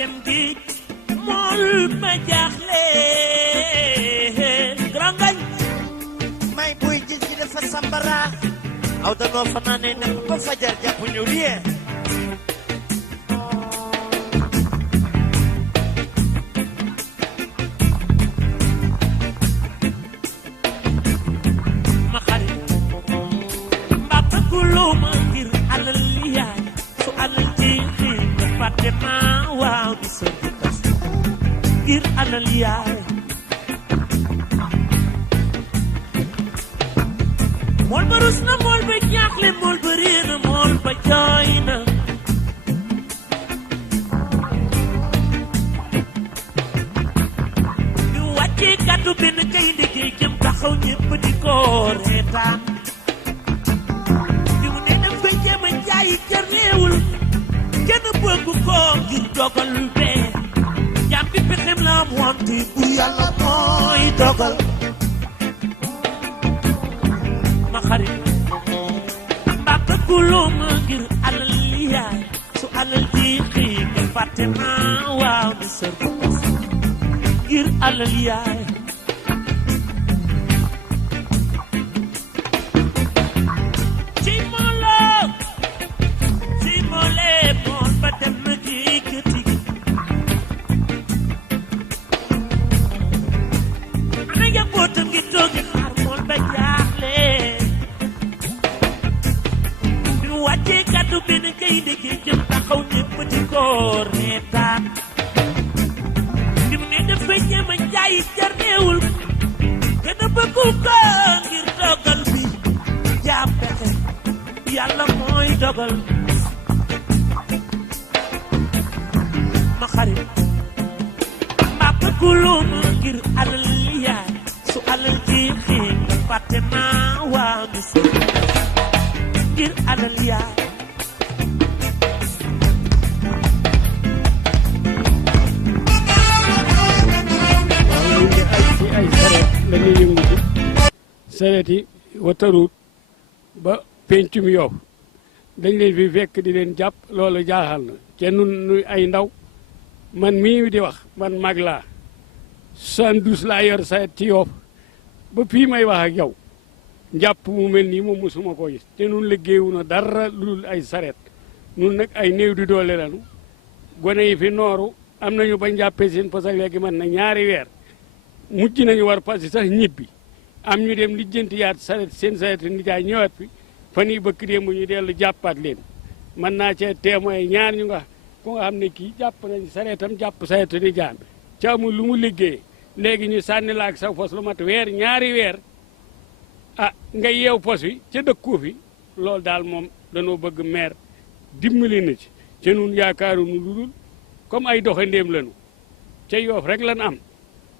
dem géej mool ma jaaxle grand gañ may buy géej gi dafa sambara aw danoo fanaane nekk ba fajar jàpp ñu rien ma xarit mbaa bëgguloo ma ngir alal yaay su alal jeexee nga fàtte ma waaw di sa tas ngir alal yaay mool ba rus na mool ba jaaxle mool ba réer na mool ba jooy na ñu wàccee kàddu benn kay liggéey jëm taxaw ñëpp di ko reetaan bi mu ne daf koy jéem a jaayi ca réewul kenn bëggu ko ngir dogal bee jàmm bi pexem la am wante bu yàlla mooy dogal ma xarit mbaa bëgguloo ma ngir alal yaay su alal jeexee nga fàtte ma waaw di sa bos ngir alal yaay ci mooloo ci moolee mool ba dem na géej ana njabootam ngi toogi xaar mool ba jaaxle bi mu wàccee kàddu benn kay liggéey jëm taxaw ñëpp di ko reetaan bi mu ne dafay jéem a jaayi ca réewul gën a bëggu ko ngir dogal bi jaam pexe yàlla mooy dogal ma xarit mbaa bëgguloo ma ngir alal yaay su alal jeexee nga fàtte ma waaw di sa ngir alal yaay ay sareet la ñuy yëngu ci sareet yi wataruut ba pencum Yoff dañ leen fi fekk di leen jàpp loolu jaaxal na te nun nuy ay ndaw man mii di wax man mag laa 72 laa yor sareet ci Yoff ba fii may wax ak yow njàpp mu mel nii moom mosuma ko gis te nun liggéeyu na dara lu dul ay sareet nun nag ay néew di doole lanu gone yi fi nooru am nañu bañ jàppee seen parce que léegi man na ñaari weer mujj nañu war parce que sax ñibbi am ñu dem lijjanti yaat saret seen saret nijaay ñëwaat fi fan yii bëkk démb ñu dellu jàppaat leen mën naa cee témoin ñaar ñu nga ku nga xam ne kii jàpp nañ saretam jàpp saretu nijaay ci amul lu mu liggéey léegi ñu sànni la ak sa fos lu mat weer ñaari weer ah nga yeew fos wi ca dëkkoo fi loolu daal moom danoo bëgg maire dimbali na ci ca nun yaakaaru nu lu dul comme ay doxandéem lañu ca Yoff rek lan am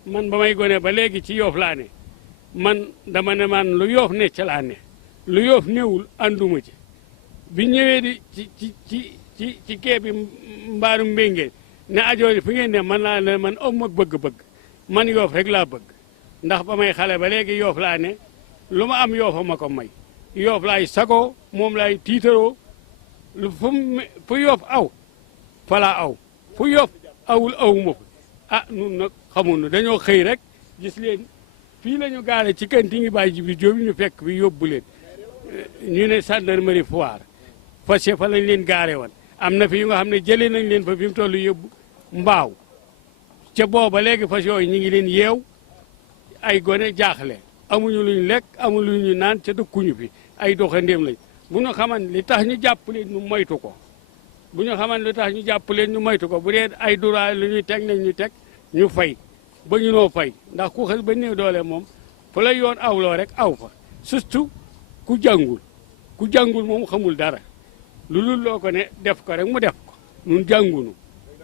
man ba may gone ba léegi ci Yoff laa ne man dama ne man lu Yoff ne ca laa ne lu Yoff newul ànduma ci bi ñëwee di ci kee bi mbaaru mbéngeen ne ajoori fi ngeen ne man laa ne man am ak bëgg-bëgg man Yoff rek laa bëgg ndax ba may xale ba léegi Yoff laa ne lu ma am Yoff ma ko may Yoff laay sagoo moom laay tiitaroo lu fu Yoff aw falaa aw fu Yoff awul awuma ko ah nun nag xamuñu dañoo xëy rek gis leen fii la ñu gaare ci kanti ngi bàyyi Jibi Jóob ñu fekk bi yóbbu leen ñu ne gendarmerie Foire fas fa lañ leen gaare woon am na fi yu nga xam ne jëlee nañ leen fa fi mu toll yóbbu mbaaw ca booba léegi fas yooyu ñu ngi leen yeew ay gone jaaxle amuñu luñ lekk amuñu luñu naan ca dëkkuñu fi ay doxandéem lañ bu ñu xaman li tax ñu jàpp leen ñu moytu ko bu ñu xaman li tax ñu jàpp leen ñu moytu ko bu dee ay duraay lu ñuy teg nañ ñu teg ñu fay ba ñu noo fay ndax ku xel ba néew doole moom fa la yoon awloo rek aw fa surtout ku jàngul moom xamul dara lu lul loo ko ne def ko rek mu def ko nun jàngunu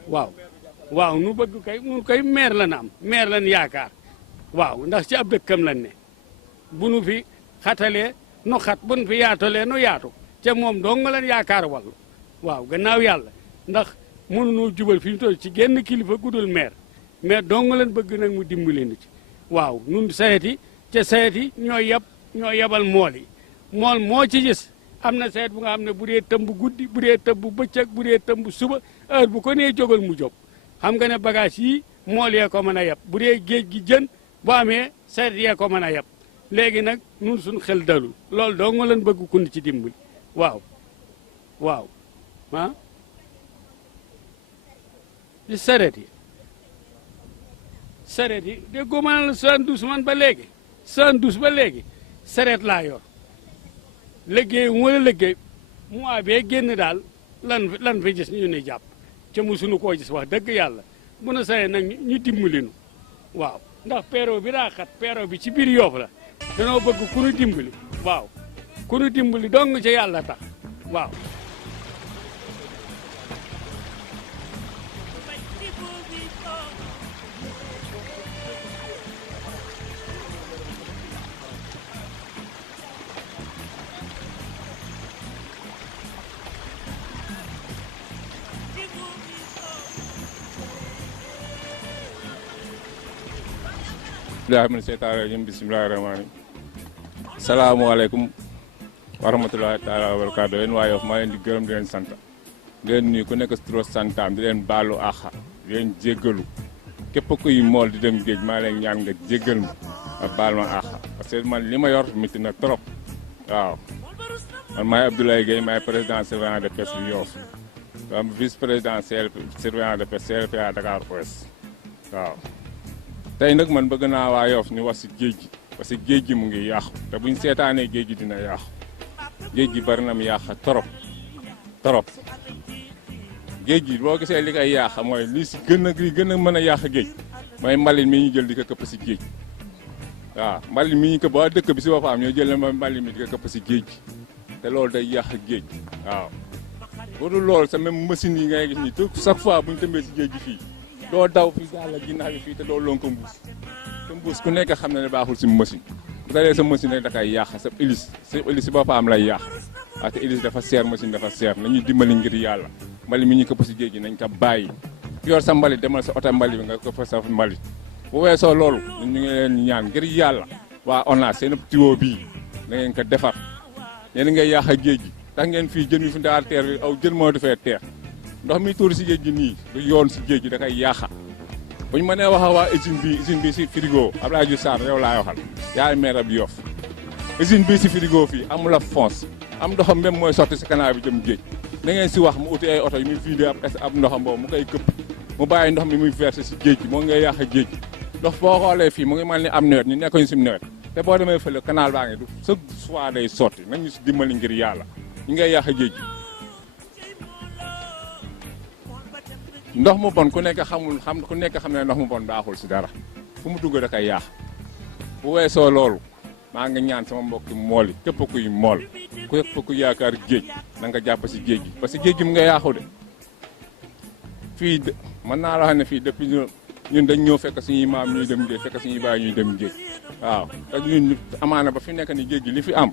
waaw nu bëgg kay nun koy maire lan am maire lan yaakaar waaw ndax ci ab dëkkam lan ne bu nu fi xatalee nu xat bu nu fi yaatalee nu yaatu te moom dong nga lan yaakaar wallu waaw gannaaw yàlla ndax mënunoo jubal fi mu toll ci genn kilifa gudul maire dong nga lan bëgg nag mu dimbali nu ci waaw nun sayet yi te sayet yi ñoo yebal mool yi mool moo ci gis am na sayet bu nga xam ne bu dee tëmb guddi bu dee tëmb bëccëg bu dee tëmb suba heure bu ko nee jógal mu jóg xam nga ne bagage yi mool yee ko mën a yeb bu dee géej gi jën bu amee saret yee ko mën a yeb léegi nag nun suñ xel dalul loolu doo nga leen bëgg kun ci dimbali waaw waaw ah di saret yi déggoo ma ne la 72 man ba léegi 72 ba léegi saret laa yor liggéey mu la liggéey mois bee génn daal lan fi gis ñu ne jàpp ca musuñu koo gis wax dëgg yàlla bu na sayee nag ñu dimbali nu waaw ndax peero bi daa xat peero bi ci biir Yoff la danoo bëgg ku nu dimbali waaw ku nu dimbali dong ca yàlla tax waaw bilahi min seytaani rajim bismillahi rahmaani salaamaaleykum wa rahmatulahi taala wa barakaatu yéen waa Yoff maa leen di gërëm di leen sant di leen nuyu ku nekk si tur santaam di leen baalu àq di leen jéggalu képp kuy mool di dem géej maa leen ñaan nga jéggal ma ak baal ma àq parce que man li ma yor métti na trop waaw man maay Abdoulaye Gueye maay président surveillant de pêche bi Yoff am vice président surveillant de pêche CLPA Dakar Ouest waaw tey nag man bëgg naa waa Yoff ñu wax si géej gi parce que géej gi mu ngi yàqu te buñ seetaanee géej gi dina yàqu géej gi bari na mu yàq trop géej gi boo gisee li koy yàq mooy li gën a mën a yàq géej mooy mbalit mi ñu jël di ko këpp si géej waaw mbalit mi ñu ko ba dëkk bi si boppam ñoo jël mbalit mi di ko këpp si géej gi te loolu day yàq géej waaw bu dul loolu sa même machine yi ngay gis nii tout chaque fois bu ñu tëmbee si géej gi fii doo daw fi daal ginnaaw bi fii te doo lonko mbuus te mbuus ku nekk xam na ne baaxul si machine bu dalee sa machine rek da koy yàq sa hélice si boppam lay yàq waaw te hélice dafa seer machine dafa seer nañuy dimbali ngir yàlla mbalit mi ñu këpp si géej gi nañ ko bàyyi yor sa mbalit demal sa oto mbalit bi nga ko fa sa mbalit bu weesoo loolu ñu ngi leen ñaan ngir yàlla waa ONAS seen tuyau bii da ngeen ko defar yéen ngay yàq géej gi tax ngeen fii jën wi fi ndaar teer bi aw jën moo du fee teer ndox mi tuuri si géej gi nii du yoon si géej gi da koy yàqa bu ñu mënee wax waa usine bi si frigo Abdoulaye Diouf Sarr yow laay waxal yaay maire bi Yoff usine bii si frigo fii amul a fonce am ndoxam même mooy sotti si canal bi jëm géej na ngeen si wax mu uti ay oto yu muy vidé ab ndoxam boobu mu koy këpp mu bàyyi ndox mi muy versé si géej gi moo ngay yàq géej gi ndox boo xoolee fii mu ngi mel ni am nawet ñu nekkoñu si nawet te boo demee fële canal baa ngi du chaque fois day sotti nañu si dimbali ngir yàlla ñu ngay yàq géej gi ndox mu bon ku nekk xam ne ndox mu bon baaxul si dara fu mu dugg da koy yàq bu weesoo loolu maa ngi ñaan sama mbokki mool yi képp kuy mool képp ku yaakaar géej na nga jàpp si géej gi parce que géej gi mu nga yàqu de fii mën naa la xam ne fii depuis ñun dañ ñëw fekk suñuy maam ñuy dem géej fekk suñuy baay ñuy dem géej waaw te ñun amaana ba fi nekk ni géej gi li fi am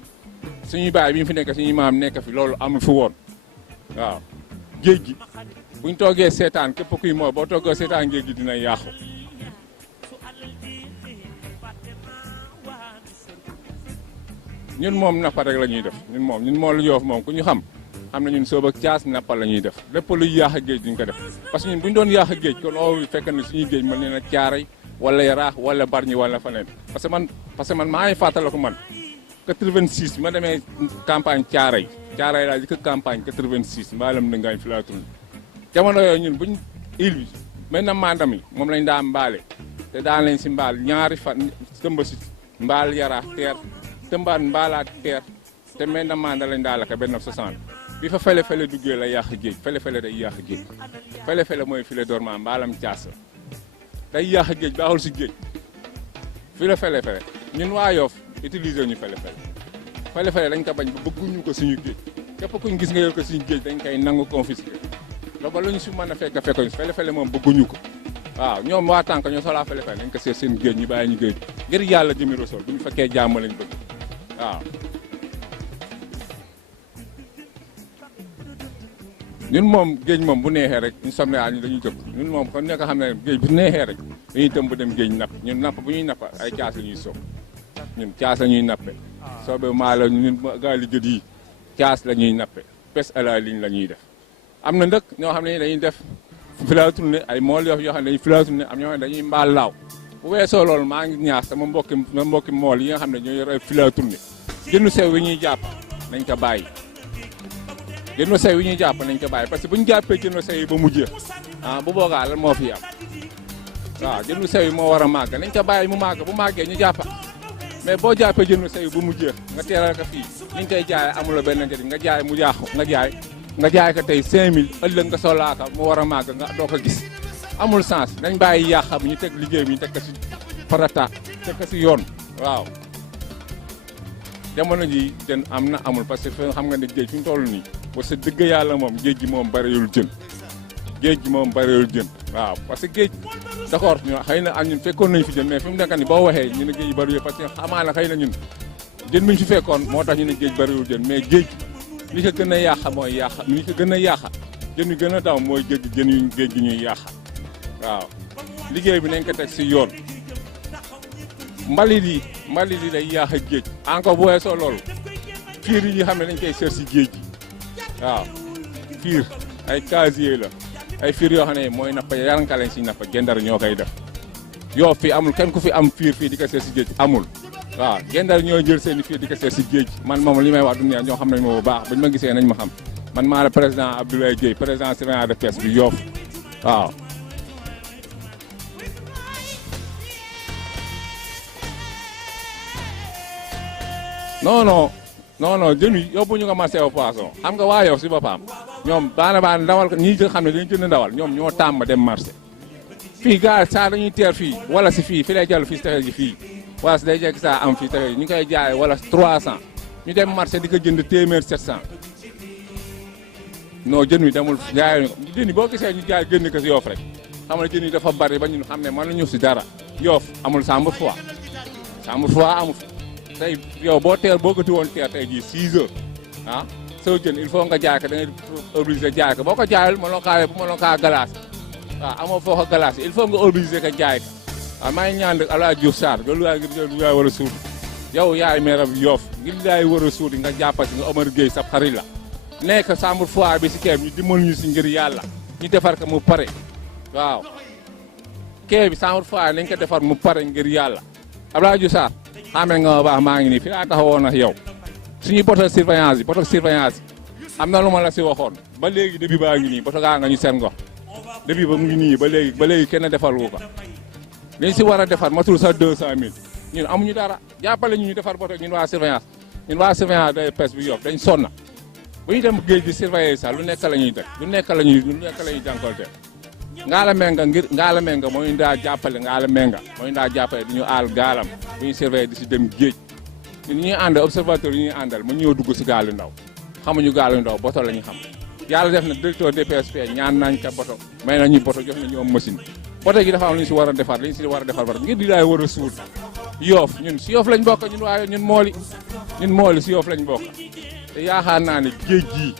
suñuy baay bi ñu fi nekk suñuy maam nekk fi loolu amul fu woon waaw géej gi buñ toogee seetaan képp kuy mool boo toogee seetaan géej gi dina yàqu ñun moom nappa rek la ñuy def ñun moom lu Yoff moom ku ñu xam na ñun soob ak caas nappa la ñuy def lépp luy yaax a géej duñ ko def parce que ñun bu ñu doon yaax a géej kon oo fekk na suñuy géej mën leen a caaray wala yaraax wala barñi wala faneen parce que man maa ngi fàttaliku man 86 bi ma demee campagne caaray laa jëkk campagne 86 mbaalam na ngaañ fi laa tund jamono yooyu ñun buñ île bi mel na mandam yi moom lañ daa mbaale te daan lañ si mbaal ñaari fan tëmba si mbaal yaraax teer tëmbaat mbaalaat teer te mel na manda lañ daa laka benn 60 bi fa fele duggee la yàq géej fele day yàq géej fele mooy filet dormant mbaalam caas day yàq géej baaxul si géej fele ñun waa Yoff utiliser ñu fele dañ ko bañ ba bëgguñu ko suñu géej képp kuñ gis nga yor ko suñu géej dañ koy nangu confisqué loolu ba lu ñu si mën a fekkoñ fele moom bëgguñu ko waaw ñoom waa tànk ñoo solaa fele dañ ko seet seen géej ñu bàyyi ñu géej ngir yàlla jëmi Rasuul bu ñu fekkee jàmm lañ bëgg waaw ñun moom géej moom bu neexee rek ñu somne ñu dañuy tëb ñun moom kon nekk xam ne géej bu neexee rek dañuy tëmb dem géej napp ñun napp bu ñuy nappa ay caas la ñuy soob ñun caas la ñuy nappe soobe maa la ñun gaali jët yi caas la ñuy nappe pes à la ligne la ñuy def am na ndëkk ñoo xam ne dañuy def fi laa tourné ay mool yoo xam ne dañuy fi laa tourné am ñoo xam ne dañuy mbaal laaw bu weesoo loolu maa ngi ñaax sama mbokki mool yi nga xam ne ñoo yor ay fi laa tourné jëndu sew yi ñuy jàpp nañ ko bàyyi jëndu sew yi ñuy jàpp nañ ko bàyyi parce que bu ñu jàppee jëndu sew yi ba mujjee bu boogaa lan moo fi am waaw jëndu sew yi moo war a màgg nañ ko bàyyi mu màgg bu màggee ñu jàppa mais boo jàppee jëndu sew yi ba mujjee nga teeral ko fii ni ñu koy jaayee amul benn njëriñ nga jaay mu yàqu nga jaay ko tey 5000 ëllëg nga soxlaa ko mu war a màgg nga doo ko gis amul sens nañ bàyyi yàqam ñu teg liggéey bi ñu teg ko si farata teg ko si yoon waaw jamono ji jën am na amul parce que xam nga ne géej fi ñu toll nii parce que dëgg yàlla moom géej gi moom bariwul jën waaw parce que géej d'accord ñu xëy na am ñun fekkoon nañu fi jën mais fi mu nekk nii boo waxee ñu ne géej yi bariwul parce que xamaana xëy na ñun jën bi ñu fi fekkoon moo tax ñu ne géej bariwul jën mais géej li ko gën a yàq mooy yàq li ko gën a yàq jën yu gën a daw mooy géej gi ñuy yàq waaw liggéey bi nañ ko teg si yoon mbalit yi day yàq géej encore bu weesoo loolu fiir yi xam ne dañ koy seet si géej gi waaw fiir ay casier la ay fiir yoo xam ne mooy nappa yaranka lañ si nappa gendar ñoo koy def yoo fii amul kenn ku fi am fiir fii di ko seet si géej amul waaw gendar ñoo jël seen i fiir di ko seet si géej man moom li may wax du ñoo xam nañ ma bu baax buñ ma gisee nañ ma xam man maa la président Abdoulaye Guèye président surveillant de pêche bi Yoff waaw non jën yi yóbbu ñu ko marché au poisson xam nga waa Yoff si boppam ñoom baan ndawal ñi xam ne dañu jënd ndawal ñoom ñoo tàmm dem marché fii gars saa dañuy teer fii wala si fii fi lay jàll fii si tefes gi fii wala si day jekk saa am fii tefes gi ñu koy jaay wala 300 ñu dem marché di ko jënd téeméer 700 non jën wi demul jaay jën yi boo gisee ñu jaay génn ko si Yoff rek xam nga jën yi dafa bari ba ñun xam ne mënuñu si dara Yoff amul chambre froide amu fi tey yow boo gëti woon teer tey jii 6 heures soo jën il faut nga jaay ko da ngay obligé jaay ko boo ko jaayul mënoo kaa galaas waaw amoo foo ko galaas il faut nga obligé ko jaay ko waaw maa ngi ñaan rek Abdoulaye Diouf Sarr loolu yaay war a suuti yow yaay maire Yoff ngir yaay war a suuti nga jàppasi nga Omar Gueye sab xarit la nekk chambre froide bi si keem ñu dimbal ñu si ngir yàlla ñu defar ko mu pare waaw kee bi chambre froide nañ ko defar mu pare ngir yàlla Abdoulaye Diouf Sarr xamee nga ma baax maa ngi nii fi laa taxawoon ak yow suñuy poto surveillance yi am na lu ma la si waxoon ba léegi début baa ngi nii poto gaa nga ñu seen ngox début ba mu ngi nii ba léegi kenn defar wu ko liñ si war a defar matul sax 200000 ñun amuñu dara jàppale ñu defar poto ñun waa surveillance day pêche bi Yoff dañ sonna bu ñu dem géej gi surveiller sax lu nekk la ñuy def lu nekk la ñuy jànkoonte Ngalla Menga moo ñu daa jàppale di ñu aal gaalam bu ñu surveiller di si dem géej ñun ñuy ànd observateur yi ñuy àndal mu ñëw dugg si gaalu ndaw xamuñu gaalu ndaw boto la ñu xam yàlla def na directeur DPSP ñaan nañ ka boto may nañu boto jox nañu am machine boto gi dafa am lu ñu si war a defar ngir di laay war a suul Yoff ñun si Yoff lañ bokk ñun mooli si Yoff lañ bokk te yaakaar naa ne géej gii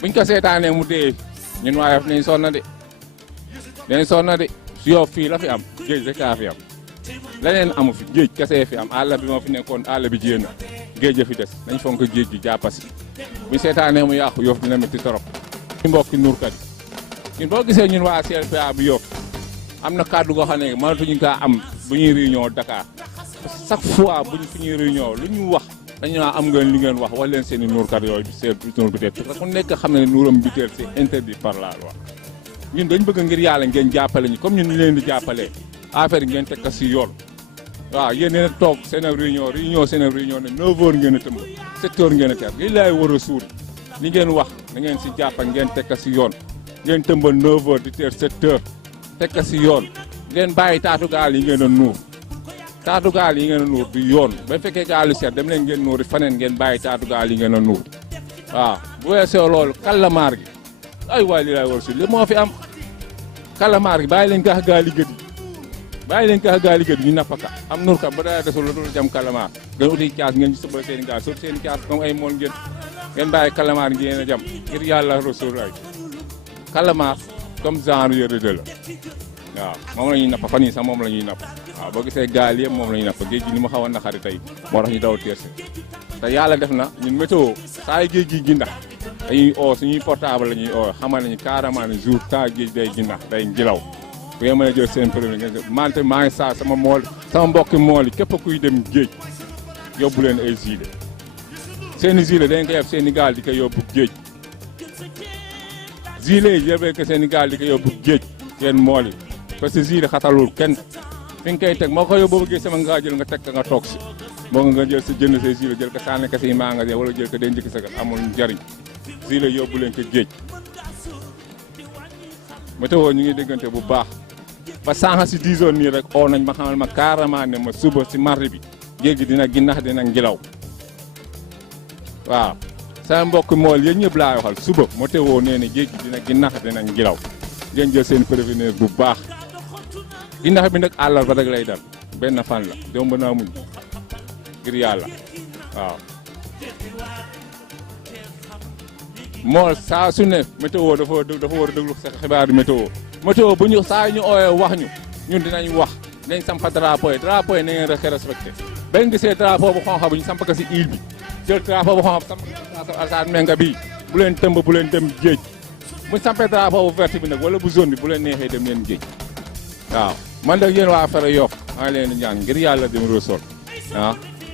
buñ ko seetaanee mu dee ñun waa Yoff nañ sonna de si Yoff fii la fi am géej rek kaa fi am leneen amu fi géej kese fi am àll bi moo fi nekkoon àll bi jéem géej a fi des nañ fonk géej gi jàppasi buñ seetaanee mu yàqu Yoff dina métti torop ñu mbokki nuurkat yi ñun boo gisee ñun waa CLPA bu Yoff am na kàddu goo xam ne mënatuñu kaa am bu ñuy réunion Dakar chaque fois fu ñuy réunion lu ñu wax dañu naa am ngeen li ngeen wax leen seen i nuurkat yooyu seen nuur bi teel parce que ku nekk xam ne nuuram bi teel c'est interdit par la loi ñun dañ bëgg ngir yàlla ngeen jàppale ñu comme ñun ñu leen di jàppalee affaire yi ngeen teg ko si yoon waaw yéen nee na toog seen réunion ne 9h ngeen a tëmb 7h ngeen a ter li laay war a suuri li ngeen wax da ngeen si jàppa ngeen teg ko si yoon ngeen tëmbal 9h di teer 7h teg ko si yoon ngeen bàyyi taatu gaal yi ngeen a nuur du yoon ba fekkee gaalu seet dem leen ngeen nuuri faneen ngeen bàyyi taatu gaal yi ngeen a nuur waaw bu weesoo loolu kàllamaar gi ay waay li laay war a suuri li moo fi am kàllamaar gi bàyyi leen gax gaal yi gët ñu nappaka am nuur ka ba dara desul lu dul jam kàllamaar ngeen uti caas ngeen sëbal seen gaal sëb seen caas comme ay mool ngeen bàyyi kàllamaar ngeen a jam ngir yàlla rasul ay kàllamaar comme genre yëre de la waaw moom la ñuy napp fan yii sax moom la ñuy napp waaw boo gisee gaal yëpp moom la ñuy napp géej gi ni ma xaw a naqari tey moo tax ñu daw teersi te yàlla def na ñun météo saa yi géej gi gindax dañuy oo suñuy portable la ñuy oo xamal nañu carrément ne jour temps géej day ginnax day ngilaw bu ngeen mën a jël seen permis mante maa ngi saa sama mbokki mool yi képp kuy dem géej yóbbu leen ay gilet seen i gilet dañ koy def seen i gaal di ko yóbbu géej gilet yi yëppee ko seen i gaal di ko yóbbu géej seen mool yi parce que gilet xatalul kenn fi nga koy teg moo ko yóbbu bëggee sama nga jël nga teg nga toog si moo nga jël sa jënd say gilet jël ko sànni ko say magasin wala jël ko denc ko sa kër amul njariñ gilet yóbbu leen ko géej météo ñu ngi déggante bu baax ba sànq si 10 heures nii rek oo nañ ma xamal ma carrément ne ma suba si mardi bi géej gi dina ginnax dina ngilaw waaw sama mbokk mool yéen ñëpp laa waxal suba météo nee na géej gi dina ginnax dina ngilaw ngeen jël seen prévenir bu baax ginnax bi nag àllarba rek lay dal benn fan la doo mën a muñ ngir yàlla waaw mool saa su ne météo dafa war a déglu sa xibaar météo bu ñu saa ñu ooyee wax ñu ñun dinañ wax dinañ samp drapeau yi na ngeen respecté ba ngeen gisee drapeau bu xonq bu ñu samp ko si île bi jël drapeau bu xonq samp ko si Alassane Menga bii bu leen tëmb bu leen dem géej bu ñu sampee drapeau bu vert bi nag wala bu jaune bi bu leen neexee dem leen géej waaw man nag yéen waa Fere Yoff maa ngi leen di ñaan ngir yàlla dem Rossol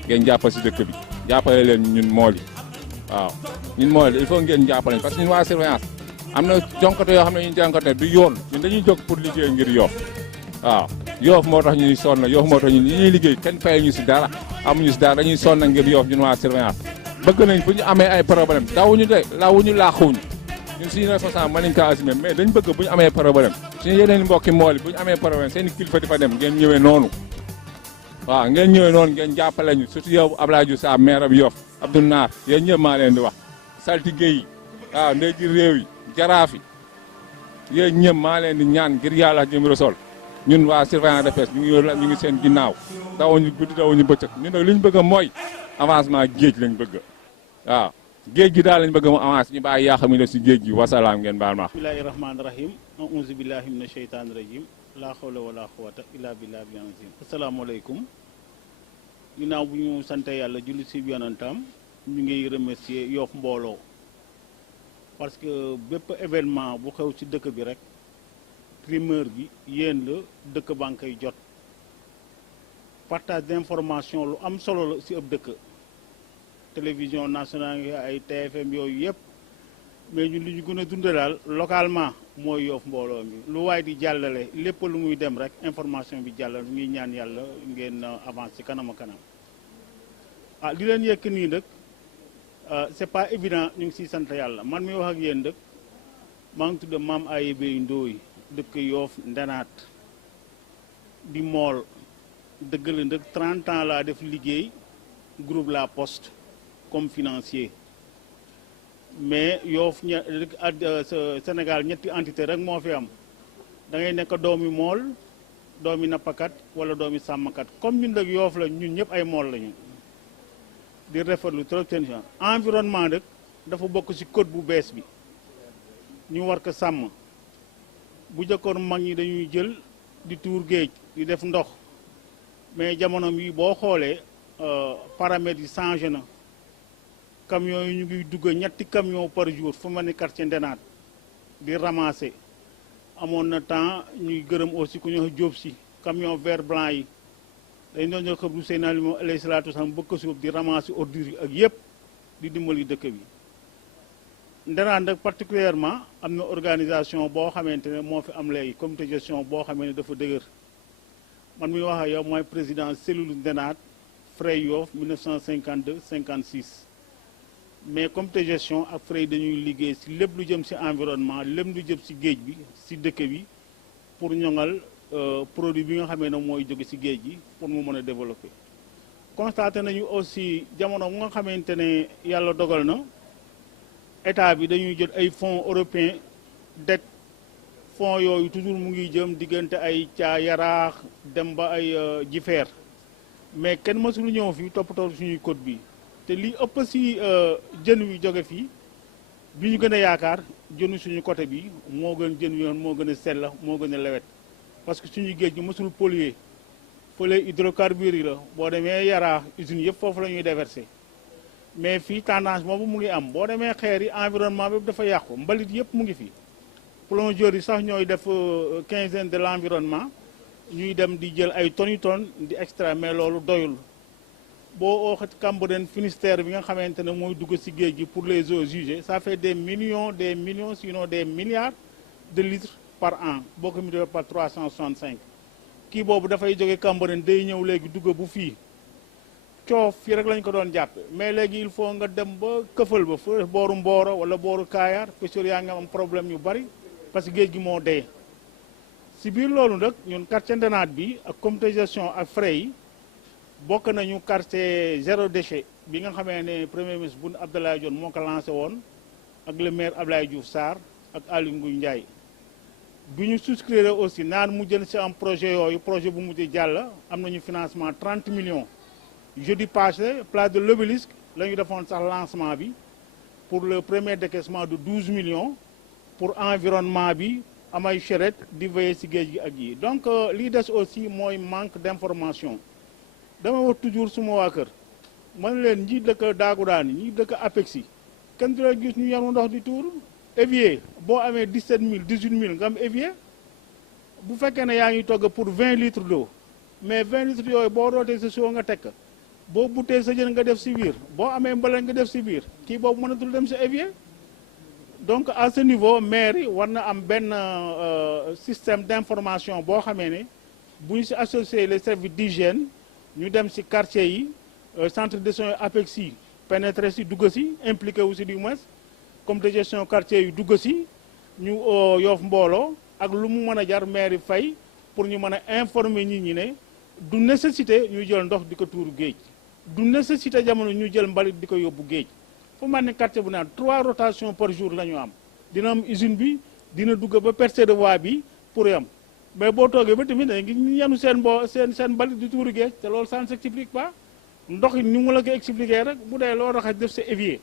ngeen jàppal si dëkk bi jàppale leen ñun mool yi waaw ñun mool il faut ngeen jàppale parce que ñun waa surveillance am na jonkate yoo xam ne ñun jonkate du yoon ñun dañuy jóg pour liggéey ngir Yoff waaw Yoff moo tax ñuy sonn Yoff moo tax ñun ñuy liggéey kenn fay ñu si dara amuñu si dara dañuy sonn ngir Yoff ñun waa surveillance bëgg nañ bu ñu amee ay problème dawuñu de lawuñu laaxuñu ñun suñu responsable mën nañ ko assumer mais dañ bëgg bu ñu amee problème suñu yeneen mbokki mool yi bu ñu amee problème seen kilifa di fa dem ngeen ñëwee noonu waaw ngeen ñëwee noonu ngeen jàppale ñu surtout yow Abdoulaye Diouf Sarr maire bi Yoff Abdou Naar yéen ñëpp maa leen di wax saltige yi waaw ndey ji réew yi jaraaf yi yéen ñëpp maa leen di ñaan ngir yàlla jëm Rossol ñun waa surveillance de pêche ñu ngi seen ginnaaw dawuñu guddi dawuñu bëccëg ñun nag li ñu bëgg mooy avancement géej lañ bëgg waaw géej gi daal lañ bëgg mu avance ñu bàyyi yaa xam ne si géej gi wasalaam ngeen baal ma. bismillahi rahmaani rahim auzu billahi mina sheytaani rajim laa xawla wala quwwata illa billahi al-azim asalaamaaleykum ginnaaw bu ñu sante yàlla julli si yonantam ñu ngi remercier Yoff mbooloo parce que bépp événement bu xew ci dëkk bi rek primeur bi yéen la dëkk baa ngi koy jot partage d'information lu am solo la si ëpp dëkk télévision nationale yi ay TFM yooyu yëpp mais ñun li ñu gën a dundee daal localement mooy Yoff mbooloo mi lu waay di jàllale lépp lu muy dem rek information bi jàllale ñuy ñaan yàlla ngeen avance ci kanam a kanam li leen yëkk nii nag c'est pas évident ñu ngi siy sant yàlla man mi wax ak yéen dëkk maa ngi tudd Mame Ayibé Ndoye dëkk Yoff Ndenaat di mool dëgg la nag 30 ans laa def liggéey groupe La Poste comme financier mais Yoff Sénégal ñetti entité rek moo fi am da ngay nekk doomi mool doomi nappakat wala doomi sàmmkat comme ñun nag Yoff la ñun ñëpp ay mool lañu di rafetlu trop seen environnement nag dafa bokk ci code bu bees bi ñu war ko sàmm bu jëkkoon mag ñi dañuy jël di tuur géej di def ndox mais jamono bi boo xoolee paramètres yi changé na camions yi ñu ngi dugg ñetti camions par jour fu ma ne quartier Ndenaat di ramasser amoon na temps ñuy gërëm aussi ku ñu wax Jóob si camion vert blanc yi dañ doon ñoo xëbru Seydina Limaamu alayhi salaatu wa salaam bëgg suuf di ramasser ordures yi ak yëpp di dimbali dëkk bi Ndenaat nag particulièrement am na organisation boo xamante ne moo fi am léegi comité de gestion boo xamee ne dafa dëgër man mi wax ak yow mooy président cellule Ndenaat Frey Yoff 1952 56 mais comité de gestion ak Frey dañuy liggéey si lépp lu jëm si environnement lépp lu jëm si géej bi si dëkk bi pour ñoŋal produit bi nga xamee ne mooy jóge si géej gi pour mu mën a développer. constaté nañu aussi jamono bu nga xamante ne yàlla dogal na état bi dañuy jël ay fonds européens det fonds yooyu toujours mu ngi jëm diggante ay caa yaraax dem ba ay jifeer mais kenn mësul ñëw fii toppatoo suñuy côte bi te li ëpp si jën wi jóge fii bi ñu gën a yaakaar jënu suñu côté bi moo gën jën wi moo gën a sell moo gën a lewet parce que suñu géej gi mësul polluer fële hydrocarbures yi la boo demee yaraax usines yëpp foofu la ñuy déverser mais fii tendance boobu mu ngi am boo demee xeer yi environnement bi dafa yàqu mbalit yëpp mu ngi fi plongeurs yi sax ñooy def quinzaine de l'environnement ñuy dem di jël ay tonnes yu tonnes di extraire mais loolu doyul boo waxat Cambérène Finistère bi nga xamante ne mooy dugg ci géej gi pour les eaux usées ça fait des millions sinon des milliards de litres par an boo ko multiplié par 365 kii boobu dafay jóge Cambérène day ñëw léegi dugg bu fii coof fii rek lañ ko doon jàppe mais léegi il faut nga dem ba këfal ba fa booru Mboro wala booru Kayar pêcheurs yaa nga am problème yu bari parce que géej gi moo dee si biir loolu nag ñun quartier Ndenade bi ak comité de gestion ak frais yi bokk nañu quartier zéro déchet bi nga xamee ne premier ministre Boun Abdallah Dionne moo ko lancé woon ak le maire Abdoulaye Diouf Sarr ak Aly Ngouille Ndiaye bi ñu souscrire aussi naan mu jël si am projet yooyu projet bu mujj jàll am nañu financement 30 millions jeudi passé place de l'Obélisque la ñu defoon sax lancement bi pour le premier décaissement de 12 millions pour environnement bi amay charrette di veiller ci géej gi ak yi donc lii des aussi mooy manque d'information dama wax toujours suma waa kër man leen ñi dëkk Dagoudane ñi dëkk Apexi kenn du la gis ñu yaru ndox di tuur évier boo amee 17000 18000 nga am évier bu fekkee ne yaa ngi togg pour 20 litres d'eau mais 20 litres yooyu boo rootee sa soo nga tekk boo buttee sa jën nga def ci biir boo amee mbala nga def ci biir kii boobu mënatul dem sa évier donc à ce niveau maire yi war na am benn système d'information boo xamee ne bu ñu ci associer les services d'hygiène ñu dem ci quartier yi centre de soins Apexi pénétrer ci dugg ci impliqué wu ci du moins comme de gestion quartier yu dugg ci ñu Yoff Mbooloo ak lu mu mën a jar maire yi fay pour ñu mën a informer nit ñi ne du nécessité ñu jël ndox di ko tuuru géej du nécessité jamono ñu jël mbalit di ko yóbbu géej fu man ne quartier bu naan 3 rotations par jour la ñu am dina am usine bi dina dugg ba percée de voie bi pour yam mais boo toogee ba tamit da ngi yanu seen seen mbalit di tuuru géej te loolu ça ne s'explique pas ndox it ni mu la ko expliquer rek bu dee loo raxas def sa évier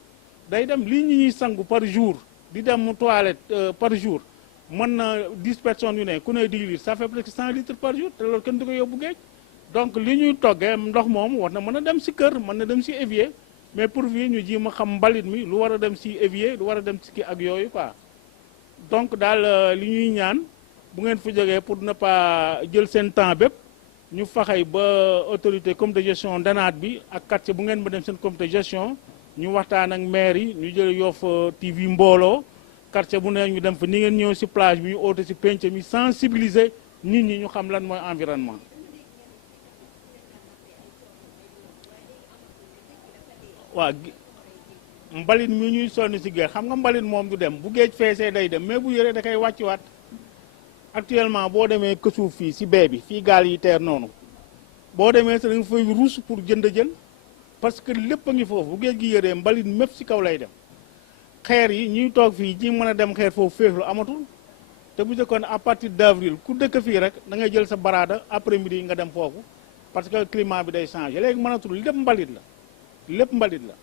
day dem lii ñi ñuy sangu par jour di dem toilette par jour mën na 10 personnes yu ne ku ne 10 litres ça fait presque 100 litres par jour te loolu kenn du ko yóbbu géej donc li ñuy toggee ndox moom war na mën a dem ci kër mën na dem ci évier mais pour vi ñu ji ma xam mbalit mi lu war a dem ci évier lu war a dem ci kii ak yooyu quoi donc daal li ñuy ñaan bu ngeen fa jógee pour ne pas jël seen temps bépp ñu faxay ba autorité comité de gestion Ndenade bi ak quartier bu ngeen ba dem seen comité de gestion ñu waxtaan ak maire yi ñu jël Yoff TV Mbooloo quartier bu ne ñu dem fa ni ngeen ñëw ci plage bi ñu oote ci penc mi sensibiliser nit ñi ñu xam lan mooy environnement. waaw mbalit mi ñuy sonni ci géej xam nga mbalit moom du dem bu géej feesee day dem mais bu yëree da koy wàcciwaat actuellement boo demee kësuuf fii ci baie bi fii gaal yi teer noonu boo demee sa da nga fay ruus pour jënd jën parce que lépp a ngi foofu bu géej gi yëree mbalit mépp ci kaw lay dem xeer yi ñuy toog fii ñi mën a dem xeer foofu féexlu amatul te bu njëkkoon à partir d'avril ku dëkk fii rek da ngay jël sa baraada après midi nga dem foofu parce que climat bi day changer léegi mënatul lépp mbalit la lépp mbalit la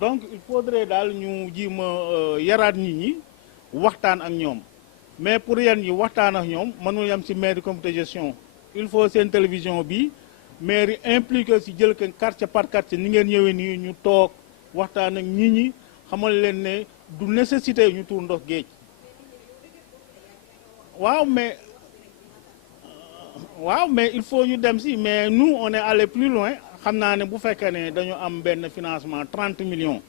donc il faudrait daal ñu ji ma yaraat nit ñi waxtaan ak ñoom mais pour yan ñi waxtaan ak ñoom mënul yam ci maire comité de gestion il faut seen télévision bi maire yi impliqué ci jël ko quartier par quartier ni ngeen ñëwee nii ñu toog waxtaan ak nit ñi xamal leen ne du nécessité ñu tuur ndox géej waaw mais il faut ñu dem ci mais nous on est allé plus loin xam naa ne bu fekkee ne dañu am benn financement 30 millions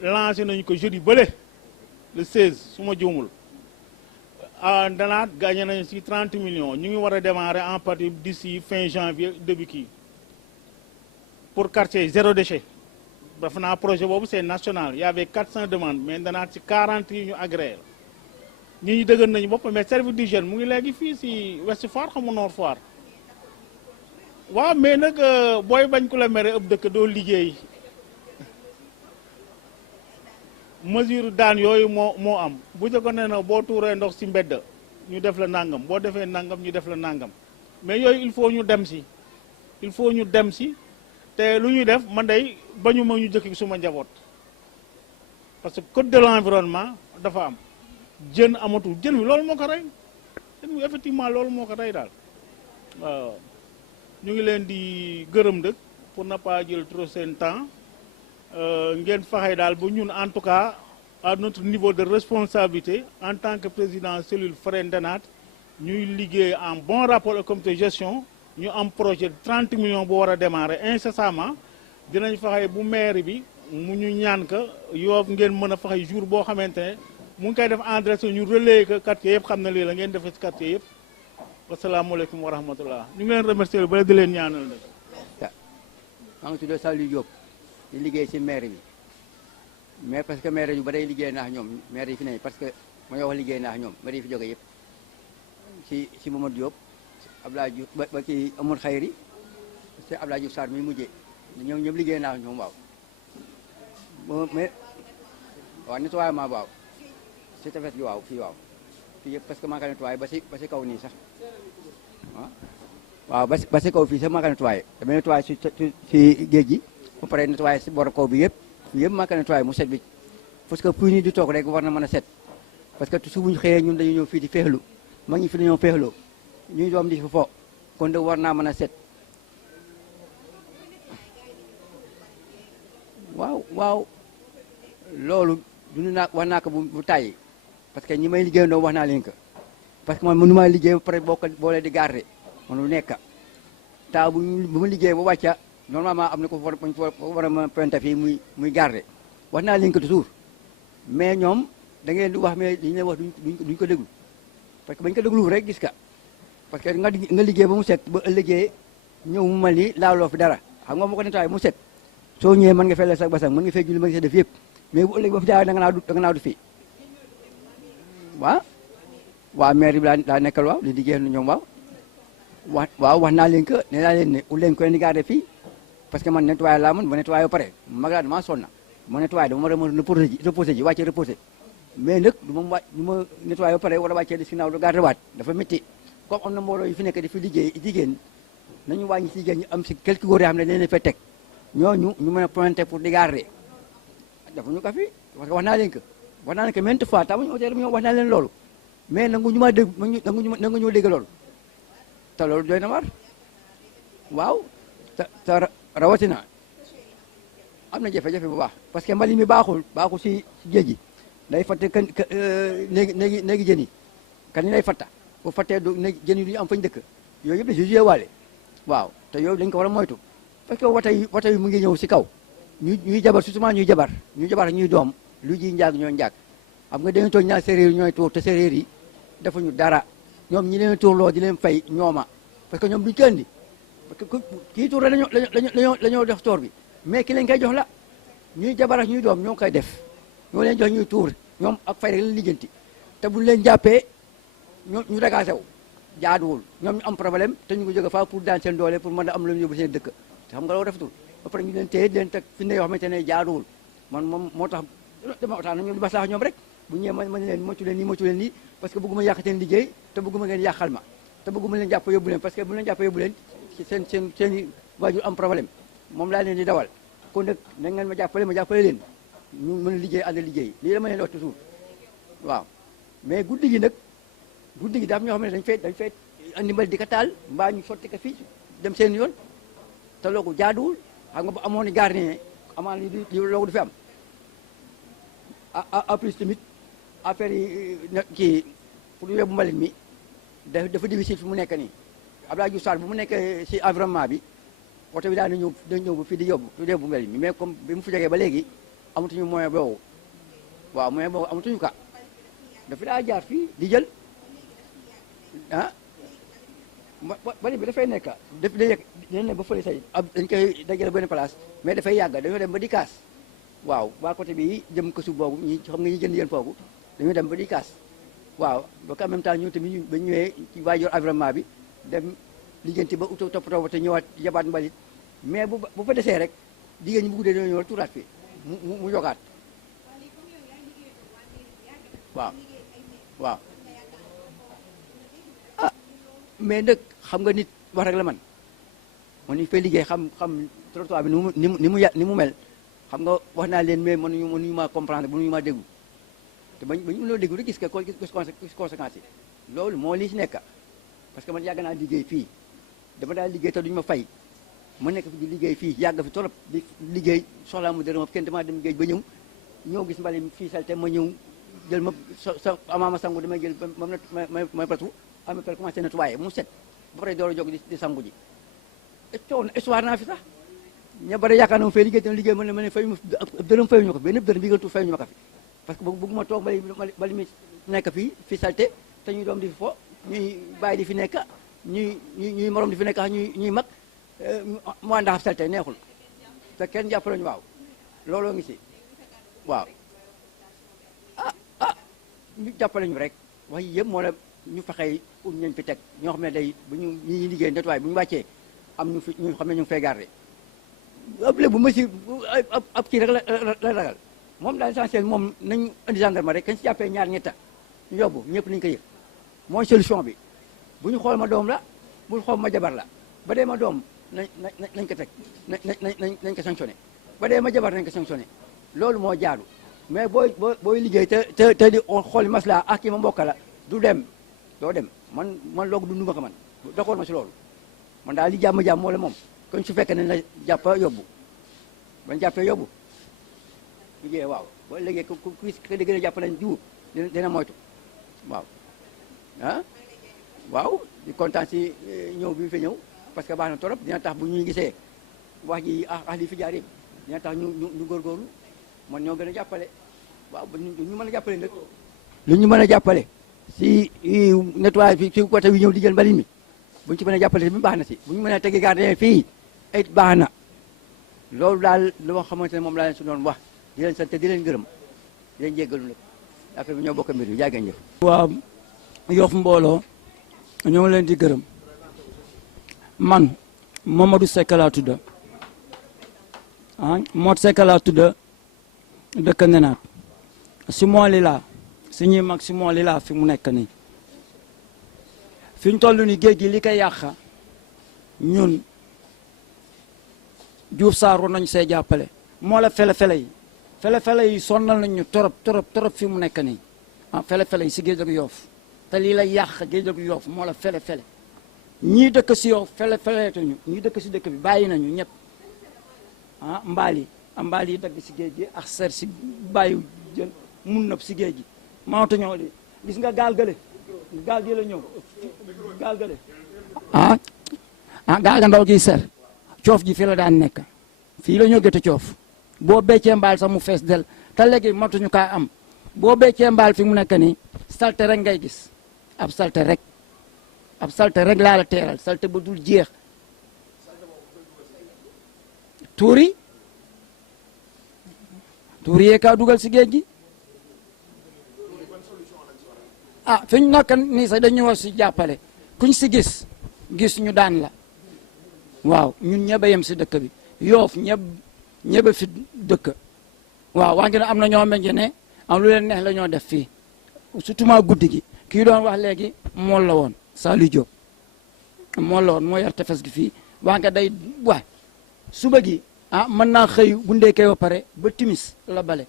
lancé nañu ko jeudi bële le 16 su ma juumul à Ndenade gagné nañu ci 30 millions ñu ngi war a démarrer en partie d'ici fin janvier début kii pour quartier zéro déchet def naa projet boobu c'est national il y avait 400 demandes mais Ndenade ci 40 yi ñu agréé ñi dëgër nañu bopp mais service d'hygiène mu ngi léegi fii ci Ouest Foire xamu Nord Foire waaw mais nag booy bañ ku la mere ëpp dëkk doo liggéey mesure daan yooyu moo am bu jëkkoon ne na boo tuuree ndox ci mbedd ñu def la nangam boo defee nangam ñu def la nangam mais yooyu il faut ñu dem ci te lu ñuy def man day bañu ma ñu jëkk suma njaboot parce que code de l'environnement dafa am jën amatul jën wi loolu moo ko rey jën wi effectivement loolu moo ko rey daal waaw ñu ngi leen di gërëm dëkk pour ne pas jël trop seen temps ngeen fexe daal ba ñun en tout cas à notre niveau de responsabilité en tant que président cellule Faren Ndenat ñuy liggéey en bon rapport au comité de gestion ñu am projet de 30 millions bu war a démarrer incessamment dinañ fexe bu maire bi mu ñu ñaan ka Yoff ngeen mën a fexe jour boo xamante ne mu ngi koy def en direct ñu relayer que quartier yëpp xam na lii la ngeen defee ci quartier yëpp asalaamaaleykum wa rahmatullah ñu ngi leen remercier ba di leen ñaanal nag. maa ngi tudd Saliou Diop di liggéey ci maire bi mais parce que maire yu ba day liggéey naa ñoom maire yi fi ne parce que ma wax liggéey naa ñoom maire yi fi jóge yëpp ci Mamadou Diop Abdoulaye Diouf ba ci Amour Khayri c'est Abdoulaye Diouf Sarr mi mujjee ñoom ñëpp liggéey naa ñoom waaw mais waaw nettoiement waaw ci tefes bi waaw fii yëpp parce que maa ngi ko nettoyé ba ci kaw nii sax waaw ba ci kaw fii sax maa ngi ko nettoyé damay nettoyé ci géej gi ba pare nettoyé ci bor kaw bi yëpp maa ngi ko nettoyé mu set bi parce que puy ni di toog rek war na mën a set parce que su bu ñu xëyee ñun dañu ñëw fii di feexlu mag ñi fi dañoo feexloo ñuy doom di fi fo kon de war naa mën a set waaw loolu dund naa wax naa ko bu tàyyi parce que ñi may liggéeyandoo wax naa leen ko parce que man mënu maa liggéey ba pare boole di garder man lu nekk taa bu ma liggéey ba wàcca normalement am na ko war a mën pointé fii muy garder wax naa leen ko toujours mais ñoom da ngeen di wax mais li ñu leen wax duñ ko déglu parce que bañ ko déglu rek gis ka parce que nga liggéey ba mu set ba ëllëgee ñëw mu mel ni laaloo fi dara xam nga moo ko nettoyé mu set soo ñëwee mën nga fay la sax basang mën nga fay julli mën nga see def yëpp mais bu ëllëgee ba fi jaay da nga naa du fii waaw maire bi laa nekkal waaw li liggéey na ñoom wax naa leen que nee naa leen ne u leen ko leen di garder fii parce que man nettoyé laa mën ba nettoyé ba pare maga dama sonn na ma nettoyé dama war a mën reposé ji wàccee reposé mais nag du ma nettoyé ba pare war a wàccee di si naaw du garder waat dafa métti comme am na mbooloo yu fi nekk di fi liggéey jigéen nañu wàññi si jigéen ñu am si quelques góor yoo xam ne dañ leen fay teg ñooñu ñu mën a pointé pour di garder dafa ñu ko fi parce que wax naa leen que maintes fois tamuñu hôtel bi ñoom wax naa leen loolu mais nangu ñu maa dégg nangu ñoo dégg loolu te loolu doy na war waaw te rawatina am na jafe-jafe bu baax parce que mbali mi baaxul si géej gi day fatte kan néegi jën yi kan ni lay fatta bu fattee du néegi jën yi du ñu am fañ dëkk yooyu yëpp da si joué waale waaw te yooyu dañ ko war a moytu parce que wata yi mu ngi ñëw si kaw ñuy jabar surtout ñuy jabar ñuy doom lu ji njaag ñoo njaag xam nga dañu toog ñaar séeréer yi ñooy tuur te séeréer yi defuñu dara ñoom ñi leen tuurloo di leen fay ñooma parce que ñoom duñu ko andi parce que kii tuur la ñoo def toor bi mais ki leen koy jox la ñuy jabar ak ñuy doom ñoo koy def ñoo leen jox ñuy tuur ñoom ak fay rek leen lijjanti te buñ leen jàppee ñu dagaase wu jaaduwul ñoom ñu am problème te ñu ngi jóge fa pour daan seen doole pour mën a am lu ñu yóbbu seen dëkk te xam nga loolu rafetul ba pare ñu leen téye di leen teg fi ne yoo xamante ne jaaduwul man moom moo tax dama waxtaan ñoom di maslaa ñoom rek bu ñëwee ma ne leen moytu leen nii parce que bëgguma yàq seen liggéey te bëgguma ngeen yàqal ma te bëgguma leen jàpp yóbbu leen parce que bu leen jàpp yóbbu leen seen waajur am problème moom laa leen di dawal kon nag na ngeen ma jàppale leen ñu mën a liggéey ànd liggéey lii la ma leen wax toujours waaw mais guddi gi daam ñoo xam ne dañ fay andi mbal di ko taal mbaa ñu sotti ko fii dem seen yoon te loolu jaaduwul xam nga bu amoon ni gardien amaan li loolu du fi am en plus tamit affaire yi kii pour yóbbu mbalit mi dafa difficile fi mu nekk nii Abdoulaye Diouf Sarr bu mu nekkee si environnement bi oto bi daal dañ ñëw ba fii di yóbbu mbalit mi mais comme bi mu fi jógee ba léegi amatuñu moyen boobu waaw moyen boobu amatuñu ka dafa daa jaar fii di jël mbalit bi dafay nekk day ne ba fële say dañ koy dajale benn place mais dafay yàgg dañoo dem ba di kaas waaw waa côté bi jëm ko suuf boobu ñi xam nga ñi jënd yéen foofu dañoo dem ba di kaas waaw ba en même temps ñu tamit ba ñëwee ci waajur environnement bi dem lijjanti ba uto toppatoo ba te ñëwaat yabaat mbalit mais bu fa desee rek jigéen ñi bu guddee dañoo ñëw tuuraat fi mu yogaat waaw mais nag xam nga nit wax rek la man ñu fay liggéey xam trottoir bi ni mu mel xam nga wax naa leen mais mënuñu maa comprendre mënuñu maa déglu te bañ mënoo déglu rek gis conséquences yi loolu moo lii si nekk parce que man yàgg naa liggéey fii dama daal liggéey te duñu ma fay ma nekk fi di liggéey fii yàgg fi torop di liggéey soxlaa mu dërëm kenn damaa dem géej ba ñëw gis mbali fii salte ma ñëw jël ma sa amaama sangu damay jël ma patu ama pel commencé nettoyé mu set ba pare door a jóg di sangu ji coow na histoire naa fi sax ña bari yaakaar na ma fay liggéey te liggéey ma ne fay ma dërëm fayuñu ko benn dërëm bi nga tu fayuñu ma ko fi parce que bëgguma toog bali mi nekk fii salte te ñuy doom di fi fo ñuy bàyyi di fi nekk ñuy morom di fi nekk ñuy mag mu àndax salte neexul te kenn jàppale ñu waaw looloo ngi si waaw ñu jàppale ñu rek wax yëpp moo la ñu fexey ut ñañ fi teg ñoo xam ne day bu ñu ñi liggéey nettoyé bu ñu wàccee am ñu fi ñu xam ne ñu ngi fay garder ab lébu monsieur ab kii rek la ragal moom daal essentiel moom nañu indi gendarme rek kañ si jàppee ñaar ñetta ñu yóbbu ñëpp nañu ko yëg mooy solution bi bu ñu xool ma doom la bul xool ma jabar la ba dee ma doom nañ ko teg nañ ko sanctionné ba dee ma jabar nañ ko sanctionné loolu moo jaadu mais booy liggéey te di xooli masla ak ki ma mbokka la du dem doo dem man loogu dundu ma ko man d'accord ma si loolu man daal li jàmm moo la moom kon su fekkee nañ la jàpp yóbbu bañ jàppee yóbbu liggéey waaw ba léegi ku di gën a jàpp nañ jiw dina moytu waaw waaw di kontaan si ñëw bi fi ñëw parce que baax na torop dina tax bu ñuy gisee wax ji li fi jaar yëpp dina tax ñu góorgóorlu man ñoo gën a jàppale waaw ñu mën a jàppale nag lu ñu mën a jàppale si nettoyage bi si côté bi ñëw di jël mbalit mi bu ñu ci mën a jàppale bi baax na si bu ñu mën a tegi gardien fii it baax na loolu daal loo xamante ne moom laa leen si doon wax di leen sant di leen gërëm di leen jéggalu nag affaire bi ñoo bokk mbir bi jaageen jëf waaw Yoff mbooloo ñoo ngi leen di gërëm man Mamadou Seck laa tudd Modou Seck laa tudd dëkk Nenaat si mooli laa si ñuy mag si mooli laa fi mu nekk nii fi ñu toll ni géej gi li koy yàq ñun Diouf Sarr war nañu see jàppale moo la fele-fele yi sonnal nañ ñu torop fi mu nekk nii fele-fele yi si géej ak Yoff te lii la yàq géej ak Yoff moo la fele-fele ñii dëkk si Yoff fele-feleetuñu ñii dëkk si dëkk bi bàyyi nañu ñëpp mbaal yi dagg si géej gi ak ser si bàyyi jën mun nëb si géej gi mawta ñoo di gis nga gaal gële gaal gi la ñëw gaal gële gaal ga ndaw gi ser coof ji fii la daan nekk fii la ñoo gëte coof boo beccee mbaal sax mu fees del te léegi matuñu kaa am boo beccee mbaal fi mu nekk nii salte rek ngay gis ab salte rek laa la teeral salte ba dul jeex tuuri yee kaa dugal si géej gi fi ñu nekk nii sax dañu war si jàppale kuñ si gis ñu daan la waaw ñun ñebe yem si dëkk bi Yoff ñebe fi dëkk waaw waa ngi ne am na ñoo xamante ne am lu leen neex la ñoo def fii surtout ma guddi gi kii doon wax léegi mool la woon Saliou Diop mool la woon moo yar tefes gi fii waa nga day waay suba gi mën naa xëy bu ndekkee ba pare ba timis la bale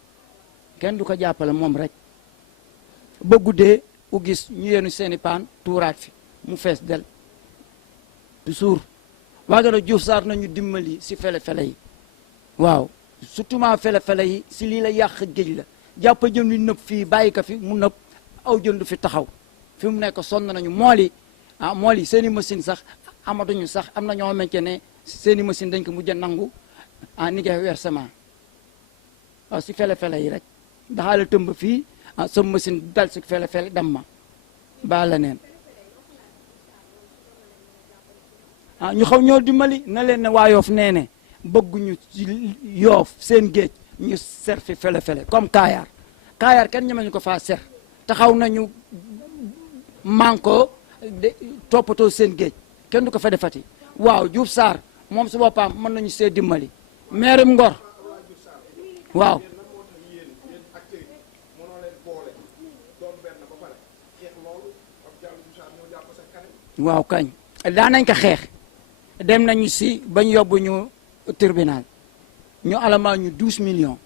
kenn du ko jàppale moom rek ba guddee u gis ñu yenu seeni paan tuuraat fi mu fees del toujours waa nga ne Diouf Sarr nañu dimbali si fele-fele yi waaw surtout ma fele-fele yi si lii la yàq géej la jàpp jën wi nëb fii bàyyi ko fi mu nëb aw jën du fi taxaw fi mu nekk sonn nañu mool yi seen i machine sax amatuñu sax am na ñoo xamante ne seen i machine dañ ko mujj a nangu ni ngay versement waaw si fele-fele yi rek daxaala tëmb fii sa machine dal si fele-fele dem ma baa la neen ñu xaw ñoo dimbali na leen ne waa Yoff nee ne bëgguñu ci Yoff seen géej ñu ser fi fele-fele comme Kayar kenn ñemeñu ko faa ser taxaw nañu manko toppatoo seen géej kenn du ko fa defati waaw Diouf Sarr moom su boppam mën nañu see dimbali maire Ngor waaw waaw kañ daan nañ ko xeex dem nañu si bañ yóbbu ñu tribunal ñu alamaa ñu 12 millions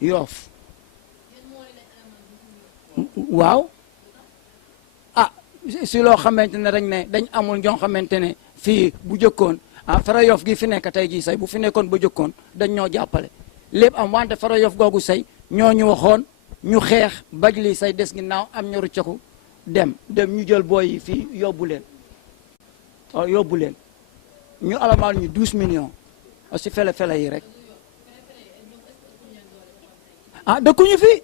Yoff waaw si loo xamante ne rek ne dañ amul ñoo xamante ne fii bu jëkkoon Fara Yoff gi fi nekk tey jii say bu fi nekkoon ba jëkkoon dañ ñoo jàppale lépp am wante Fara Yoff googu say ñoo ñu waxoon ñu xeex baj lii say des ginnaaw am ñu ruccaku dem ñu jël booy yi fii yóbbu leen ñu alamaan ñu 12 millions si fele yi rek dëkkuñu fi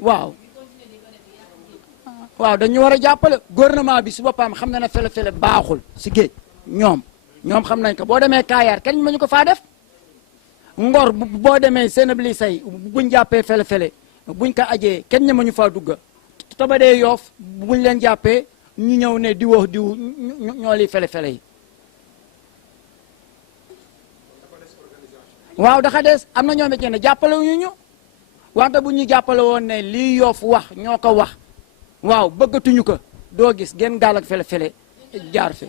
waaw dañu war a jàppale gouvernement bi si boppam xam na ne fele baaxul si géej ñoom xam nañ ko boo demee Kaayaar kenn ma ñu ko faa def Ngor boo demee Sénébli say buñ jàppee fele buñ ko ajee kenn ña ma ñu faa dugga te ba dee Yoff buñ leen jàppee ñu ñëw ne diw ñoo li fele yi waaw dafa des am na ñoom it ne jàppale ñu wante bu ñu jàppale woon ne lii Yoff wax ñoo ko wax waaw bëggatuñu ko doo gis genn gaal ak fele jaar fi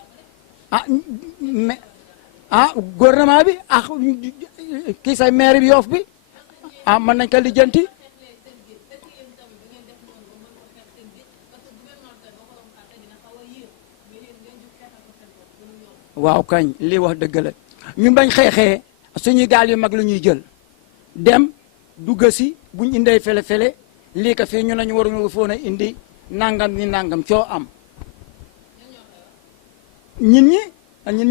mais gouvernement bi kii say maire bi Yoff bi mën nañ ko lijjanti waaw kañ lii wax dëgg la ñu bañ xeexee suñuy gaal yu mag la ñuy jël dem dugg si buñ indee fele lii ka fii ñu nañu waruñu foon a indi nangam ni nangam coo am ñun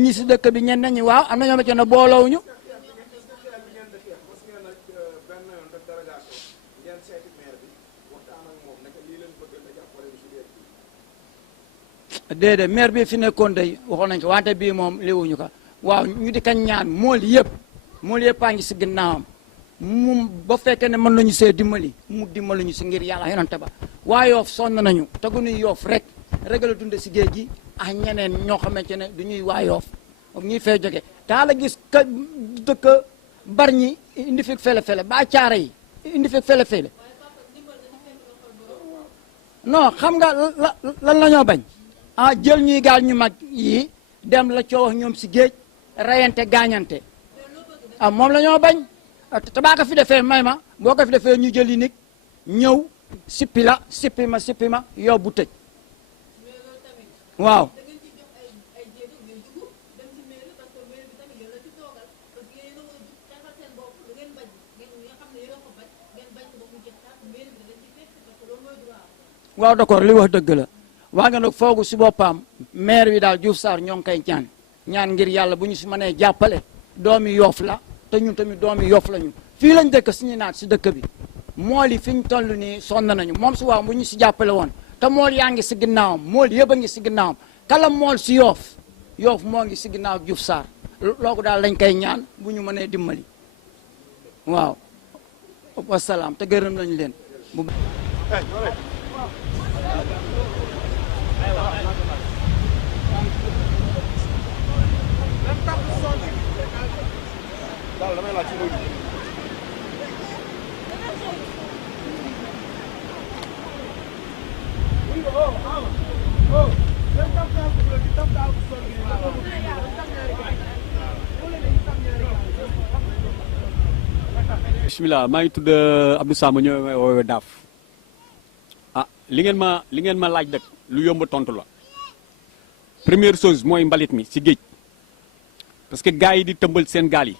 ñi si dëkk bi ñenn ñi waaw am na ñoo ma ci ne boolowuñu déedéet maire bi fi nekkoon day waxoon nañ ko wante bii moom liwuñu ko waaw ñu di kañ ñaan mool yëpp a ngi si ginnaawam mu ba fekkee ne mën nañu see dimbali mu dimbali ñu si ngir yàlla yonante ba waa Yoff sonn nañu teguñuy Yoff rek la dunde si géej gi ak ñeneen ñoo xamante ne du ñuy waa Yoff ñuy fee jóge daa la gis ka dëkk Bargny indi fi fele ba caara yi indi fi fele non xam nga lan la ñoo bañ jël ñuy gaal ñu mag yi dem la coow ñoom si géej rayante gaañante moom la ñoo bañ te baa ko fi defee may ma boo ko fi defee ñu jëli nit ñëw sippi ma yóbbu tëj waaw d'accord li wax dëgg la waa nga nag foogu si boppam maire bi daal Diouf Sarr ñoo ngi koy ñaan ngir yàlla bu ñu si mënee jàppale doomi Yoff la te ñun tamit doomi Yoff la ñu fii lañ dëkk suñu naat si dëkk bi mool yi fi ñu toll nii sonn nañu moom si waaw bu ñu si jàppale woon te mool yaa ngi si ginnaawam mool yëpp a ngi si ginnaawam kala mool si Yoff moo ngi si ginnaaw Diouf Sarr loogu daal lañ koy ñaan bu ñu mënee dimbali waaw wasalaam te gërëm nañu leen bismillah maa ngi tudd Abdou Samba ñoo may woowee daaf li ngeen ma laaj dëkk lu yomb tontu la première chose mooy mbalit mi ci géej parce que gars yi di tëmbal seen gaal yi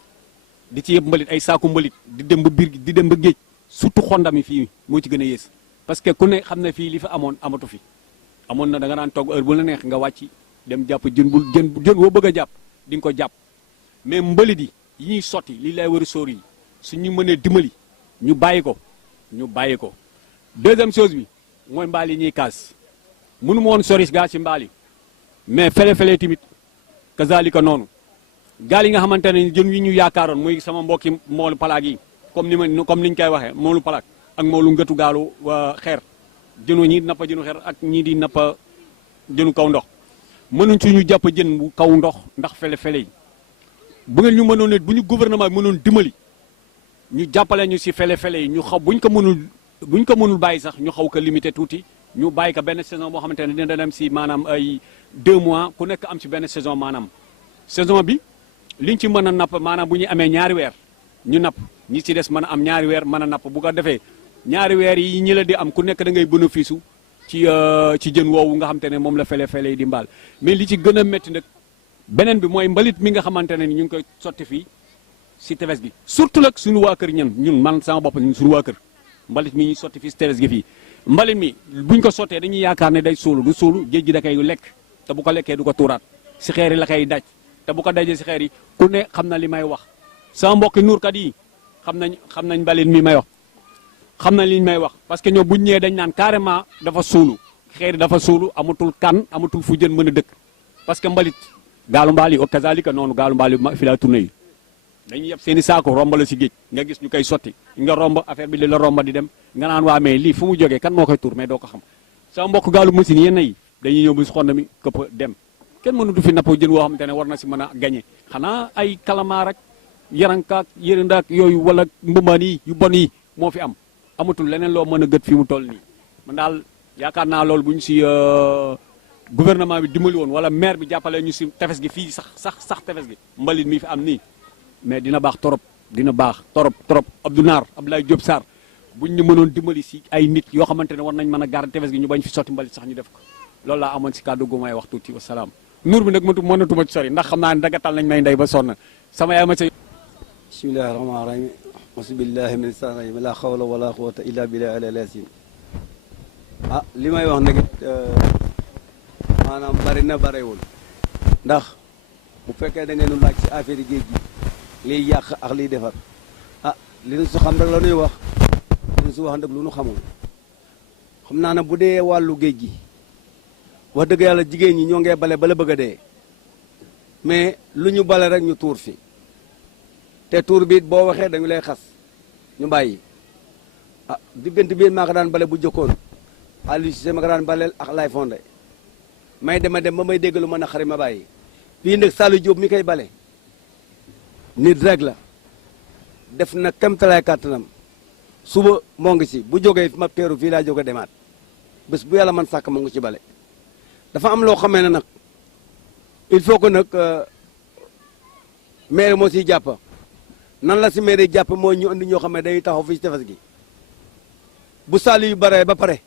di ci yëpp mbalit ay saaku mbalit di dem ba biir di dem ba géej surtout xondami fii moo ci gën a yées parce que ku ne xam ne fii li fa amoon amatu fi amoon na da nga daan toog heure bu la neex nga wàcc dem jàpp jën boo bëgg a jàpp di nga ko jàpp mais mbalit yi ñuy sotti lii lay war a sóor yi su ñu mënee dimbali ñu bàyyi ko deuxième chose bi mooy mbaal yi ñuy kaas mënu ma woon sori gaa ci mbaal yi mais fele tamit kazalika noonu gaal yi nga xamante ne jën wi ñu yaakaaroon muy sama mbokki moolu palaag yi comme niñ koy waxee moolu palaag ak moolu ngëtu gaalu xeer jënoo ñi nappa jënu xeer ak ñii di nappa jënu kaw ndox mënuñ ci ñu jàpp jën bu kaw ndox ndax fele yi bu ngeen ñu mënoon ne bu ñu gouvernement bi mënoon dimbali ñu jàppale ñu si fele yi ñu xaw buñ ko mënul bàyyi sax ñu xaw ko limité tuuti ñu bàyyi ko benn saison boo xamante ne dina dem si maanaam ay 2 mois ku nekk am si benn saison maanaam saison bi liñ ci mën a napp maanaam bu ñu amee 2 weer ñu napp ñi ci des mën a am 2 weer mën a napp bu ko defee 2 weer yi ñi la di am ku nekk da ngay bénéfice ci jën woowu nga xam te ne moom la fele yi di mbaal mais li ci gën a métti nag beneen bi mooy mbalit mi nga xamante ne ni ñu ngi koy sotti fii si tefes gi surtout nag suñu waa kër ñun man sama bopp ñun suñu waa kër mbalit mi ñuy sotti fii si tefes gi fii mbalit mi buñ ko sottee dañuy yaakaar ne day suulu du suulu géej gi da koy lekk te bu ko lekkee du ko tuuraat si xeer yi la koy daj te bu ko dajee si xeer yi ku ne xam na li may wax sama mbokki nuurkat yi xam nañ mbalit mi may wax xam nañ li may wax parce que ñoom buñ ñëwee dañ naan carrément dafa suulu xeer yi dafa suulu amatul kan amatul fu jën mën a dëkk parce que mbalit gaalu mbaal yi kazalika noonu gaalu mbaal yi fi la tourné yi dañuy yeb seen i saako romb la si géej nga gis ñu koy sotti nga romb affaire bi li la romb di dem nga naan waa mais lii fu mu jógee kan moo koy tuur mais doo ko xam sama mbokk gaalu machine yenn yi dañuy ñëw ba si xonn mi këpp dem kenn mënutu fi napp jën woo xamante ne war na si mën a gagné xanaa ay kalamaar ak yarankaak yërëndaak yooyu wala mbëmbaan yi yu bon yi moo fi am amatul leneen loo mën a gët fi mu toll nii man daal yaakaar naa loolu bu ñu si gouvernement bi dimbali woon wala maire bi jàppale ñu si tefes gi fii sax tefes gi mbalit mi fi am nii mais dina baax torop dina baax torop Abdou Naar Abdoulaye Diop Sarr buñ ñu mënoon dimbali si ay nit yoo xamante ne war nañ mën a gaar tefes gi ñu bañ fi sotti mbalit sax ñu def ko loolu laa amoon si kàddu gu may wax tuuti wasalaam nuur bi nag mënatuma ci sori ndax xam naa ne dagatal nañ may ndey ba sonn sama yaay ma sa bismillahi rahmaani rahim asubillahi min saan rajim la xawla wala quwwata illa billahi ala lasim li may wax nag it maanaam bari na barewul ndax bu fekkee da ngeen laaj si affaire géej gi liy yàq ak liy defar li nu su xam rek la nuy wax li nu su wax nag lu nu xamul xam naa ne bu dee wàllu géej gi wax dëgg yàlla jigéen ñi ñoo ngee bale bala bëgg a dee mais lu ñu bale rek ñu tuur fi te tuur bi boo waxee dañu lay xas ñu bàyyi diggante bi maa ko daan bale bu jëkkoon Aliou Cissé ma ko daan baleel ak lay fondé may dem ba may dégg lu mën a xari ma bàyyi fii nag Saliou Diop mi koy bale nit rek la def na kamtalaay kàttanam suba moo ngi si bu jógee ma teeru fii laa jóge demaat bés bu yàlla man sàkk ma ngi ci bale dafa am loo xamee ne nag il faut que nag maire moo siy jàpp nan la si maire jàpp mooy ñu andi ñoo xam ne dañuy taxaw fii si tefes gi bu Saliou yu baree ba pare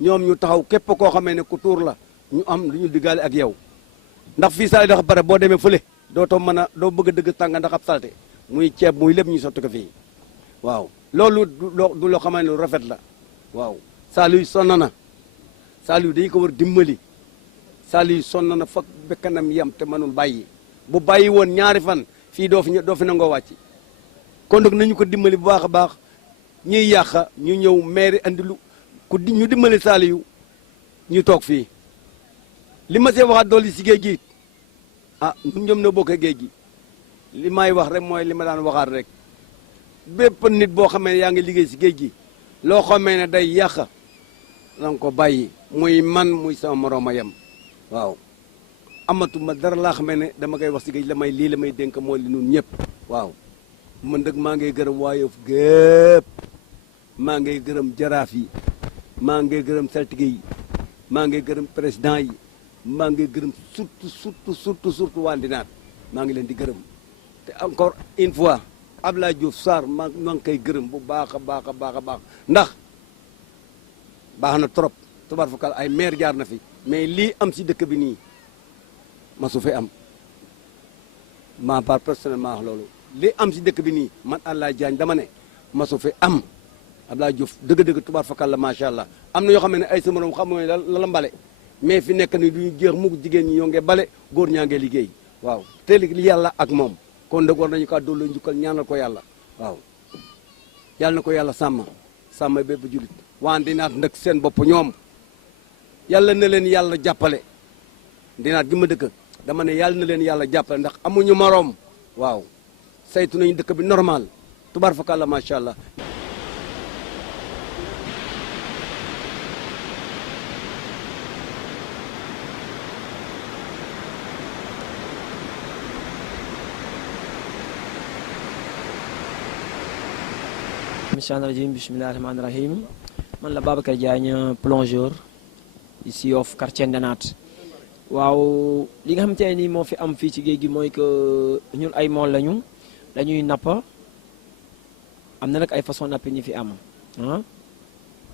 ñoom ñu taxaw képp koo xamee ne ku tuur la ñu am lu ñu diggaale ak yow ndax fii Saliou dafa bare boo demee fële dootoo mën a doo bëgg a dëgg tànga ndax ab salte muy ceeb muy lépp ñu sotti ko fii waaw loolu du loo xamee ne lu rafet la waaw Saliou sonn na Saliou dañu ko war dimbali Saliou sonn na fa bekkanam yem te mënul bàyyi bu bàyyi woon ñaari fan fii doo fi nangoo wàcc kon nag nañu ko dimbali bu baax a baax ñuy yàq ñu ñëw maire andi lu ñu dimbali Saliou ñu toog fii li ma see waxaat dool yi si géej gi ñun ñoom na bokkee géej gi li may wax rek mooy li ma daan waxaat rek bépp nit boo xamee ne yaa ngi liggéey si géej gi loo xamee ne day yàq na nga ko bàyyi muy man muy sama moroom a yem waaw amatuma dara laa xamee ne dama koy wax si géej la may dénk mooy li nun ñëpp waaw man dëgg maa ngay gërëm waa Yoff gépp maa ngay gërëm jaraaf yi maa ngay gërëm saltige yi maa ngay gërëm président yi maa ngay gërëm surtout waa Ndinaat maa ngi leen di gërëm te encore une fois Abdoulaye Diouf Sarr maa ngi koy gërëm bu baax a baax ndax baax na trop tubaar fakal ay maire jaar na fi mais lii am si dëkk bi nii ma su fi am ma part personnellement wax loolu lii am si dëkk bi nii man Alla Diagne dama ne ma su fi am Abdoulaye Diouf dëgg-dëgg tubaar fakal la macha allah am na yoo xam ne ay sa morom xam nga la mbale mais fi nekk ni duñu jeex mukk jigéen ñi ñoo ngi bale góor ñaa ngi liggéey waaw te li yàlla ak moom kon nag war nañu kaa doolu njukkal ñaanal ko yàlla waaw yàlla na ko yàlla sàmm bépp julit waa Ndinaat nag seen bopp ñoom yàlla na leen yàlla jàppale Ndinaat gi ma dëkk dama ne yàlla na leen yàlla jàppale ndax amuñu moroom waaw saytu nañu dëkk bi normal tubaar fakàlla macha allah. Bismillahir Rahmanir Rahim man la Babacar Diagne plongeur ici Yoff quartier Ndinaat waaw li nga xamante ne nii moo fi am fii ci géej gi mooy que ñun ay mool lañu dañuy nappa am na nag ay façon napp ñi fi am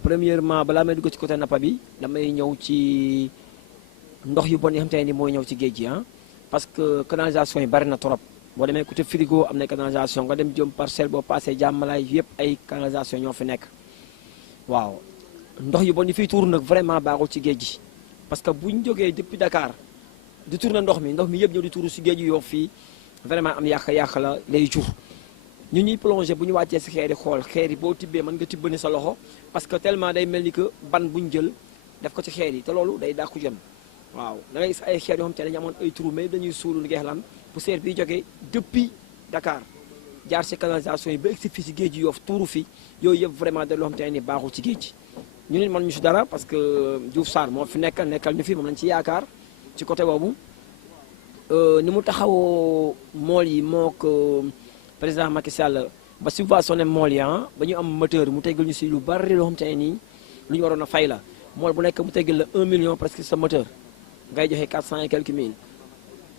premièrement balaa may dugg ci côté nappa bi damay ñëw ci ndox yu bon yi xam te ne ni mooy ñëw ci géej gi parce que canalisation yi bari na trop boo demee côté frigo am na canalisation nga dem jëm parcelle boo passé jàmmalaay yëpp ay canalisation ñoo fi nekk waaw ndox yu bon yi fiy tuur nag vraiment baaxul ci géej gi parce que bu ñu jógee depuis Dakar di tourner ndox mi yëpp ñëw di tuuru si géej gi Yoff fii vraiment am yàq-yàq la lay jur ñu ñuy plongé bu ñu wàccee si xeer yi xool xeer yi boo tibbee mën nga tibb ni sa loxo parce que tellement day mel ni que ban bu ñu jël def ko ci xeer yi te loolu day dàqu jën waaw da ngay gis ay xeer yoo xam te dañu amoon ay trou mais dañuy suulu li lan poussière biy jógee depuis Dakar jaar si canalisation yi ba egsi fii si géej gi Yoff tuuru fi yooyu yëpp vraiment da loo xam te ni baaxul ci géej gi ñu nit mën ñu si dara parce que Diouf Sarr moo fi nekkal ñu fi moom lañ ci yaakaar ci côté boobu ni mu taxawoo mool yi moo ko président Macky Sall ba subventionné mool yi ba ñu am moteur mu teggal ñu si lu bari loo xam te ne nii lu ñu waroon a fay la mool bu nekk mu teggal la 1 million presque sa moteur ngay joxe 400 et quelques mille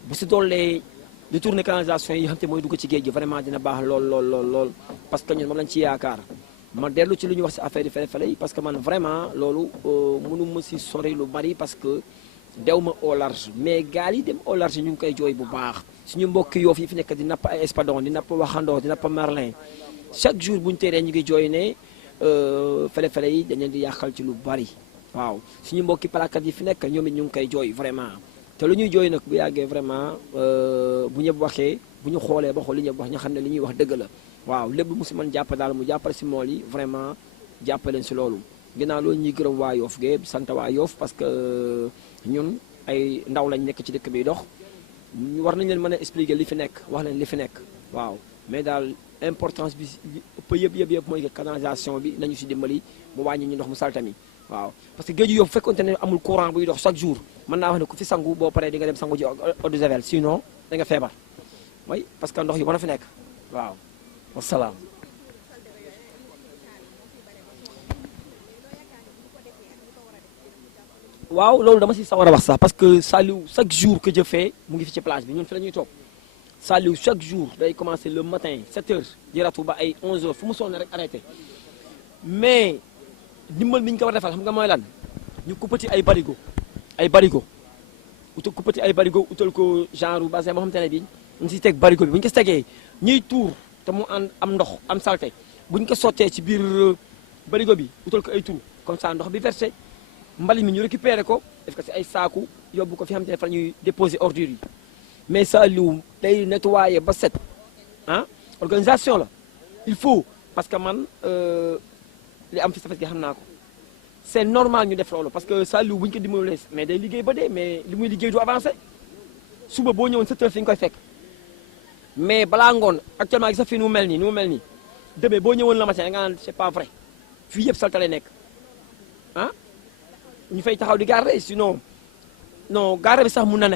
bu si doolee di tourner canalisation yi xam te mooy dugg ci géej gi vraiment dina baax lool parce que ñun moom lañ ci yaakaar ma dellu ci lu ñuy wax si affaire yi fele yi parce que man vraiment loolu mënu ma si sori lu bari parce que dew ma au large mais gaal yi dem au large ñu ngi koy jooy bu baax suñu mbokki Yoff yi fi nekk di napp ay espadon di napp waxandoo di napp marlin chaque jour bu ñu teeree ñu ngi jooy ne fele yi dañ leen di yàqal ci lu bari waaw suñu mbokki palakat yi fi nekk ñoom it ñu ngi koy jooy vraiment te lu ñuy jooy nag bu yàggee vraiment bu ñëpp waxee bu ñu xoolee ba xool li ñëpp wax ñu xam ne li ñuy wax dëgg la waaw lépp lu mu si mën jàpp daal mu jàppale si mool yi vraiment jàppaleen si loolu ginnaaw loolu ñuy gërëm waa Yoff ge sant waa Yoff parce que ñun ay ndaw lañ nekk ci dëkk bi dox war nañ leen mën a expliquer li fi nekk wax leen li fi nekk waaw mais daal importance bi ëpp yëpp mooy que canalisation bi nañu si dimbali mu wàññi ñu ndox mu saltami waaw parce que géeju Yoff fekkonte ne amul courant buy dox chaque jour mën naa wax ne ku fi sangu boo paree di nga dem sangu ji eau de javel sinon da nga feebar mooy parce que ndox yu mën a fi nekk waaw wasalaam. waaw loolu dama si sawar a wax sax parce que Saliou chaque jour que je fais mu ngi fi ci plage bi ñun fi la ñuy toog Saliou chaque jour day commencer le matin 7h di ratu ba ay 11h fu mu sonn rek arrêté mais ndimbal bi ñu ko war a defal xam nga mooy lan ñu kuppati ay barigo kuppati ay barigo utal ko genre bassin boo xamante ne bi ñu si teg barigo bi bu ñu ko tegee ñuy tuur te mu am ndox am salté bu ñu ko sottee ci biir barigo bi utal ko ay trou comme ça ndox bi versé mbali mi ñu récupéré ko def ko si ay saaku yóbbu ko fi xamante ne fa ñuy déposer ordures yi mais Saliou day nettoyer ba set organisation la il faut parce que man li am fi safet gi xam naa ko c'est normal ñu def loolu parce que Saliou bu ñu ko dimbalee mais day liggéey ba dee mais li muy liggéey du avancé suba boo ñëwoon 7 heures fi nga koy fekk mais balaa ngoon actuellement gis nga fii ni mu mel nii demee boo ñëwoon la matin nga naan c'est pas vrai fii yëpp saltale nekk ñu fay taxaw di garder sinon non garder bi sax mun na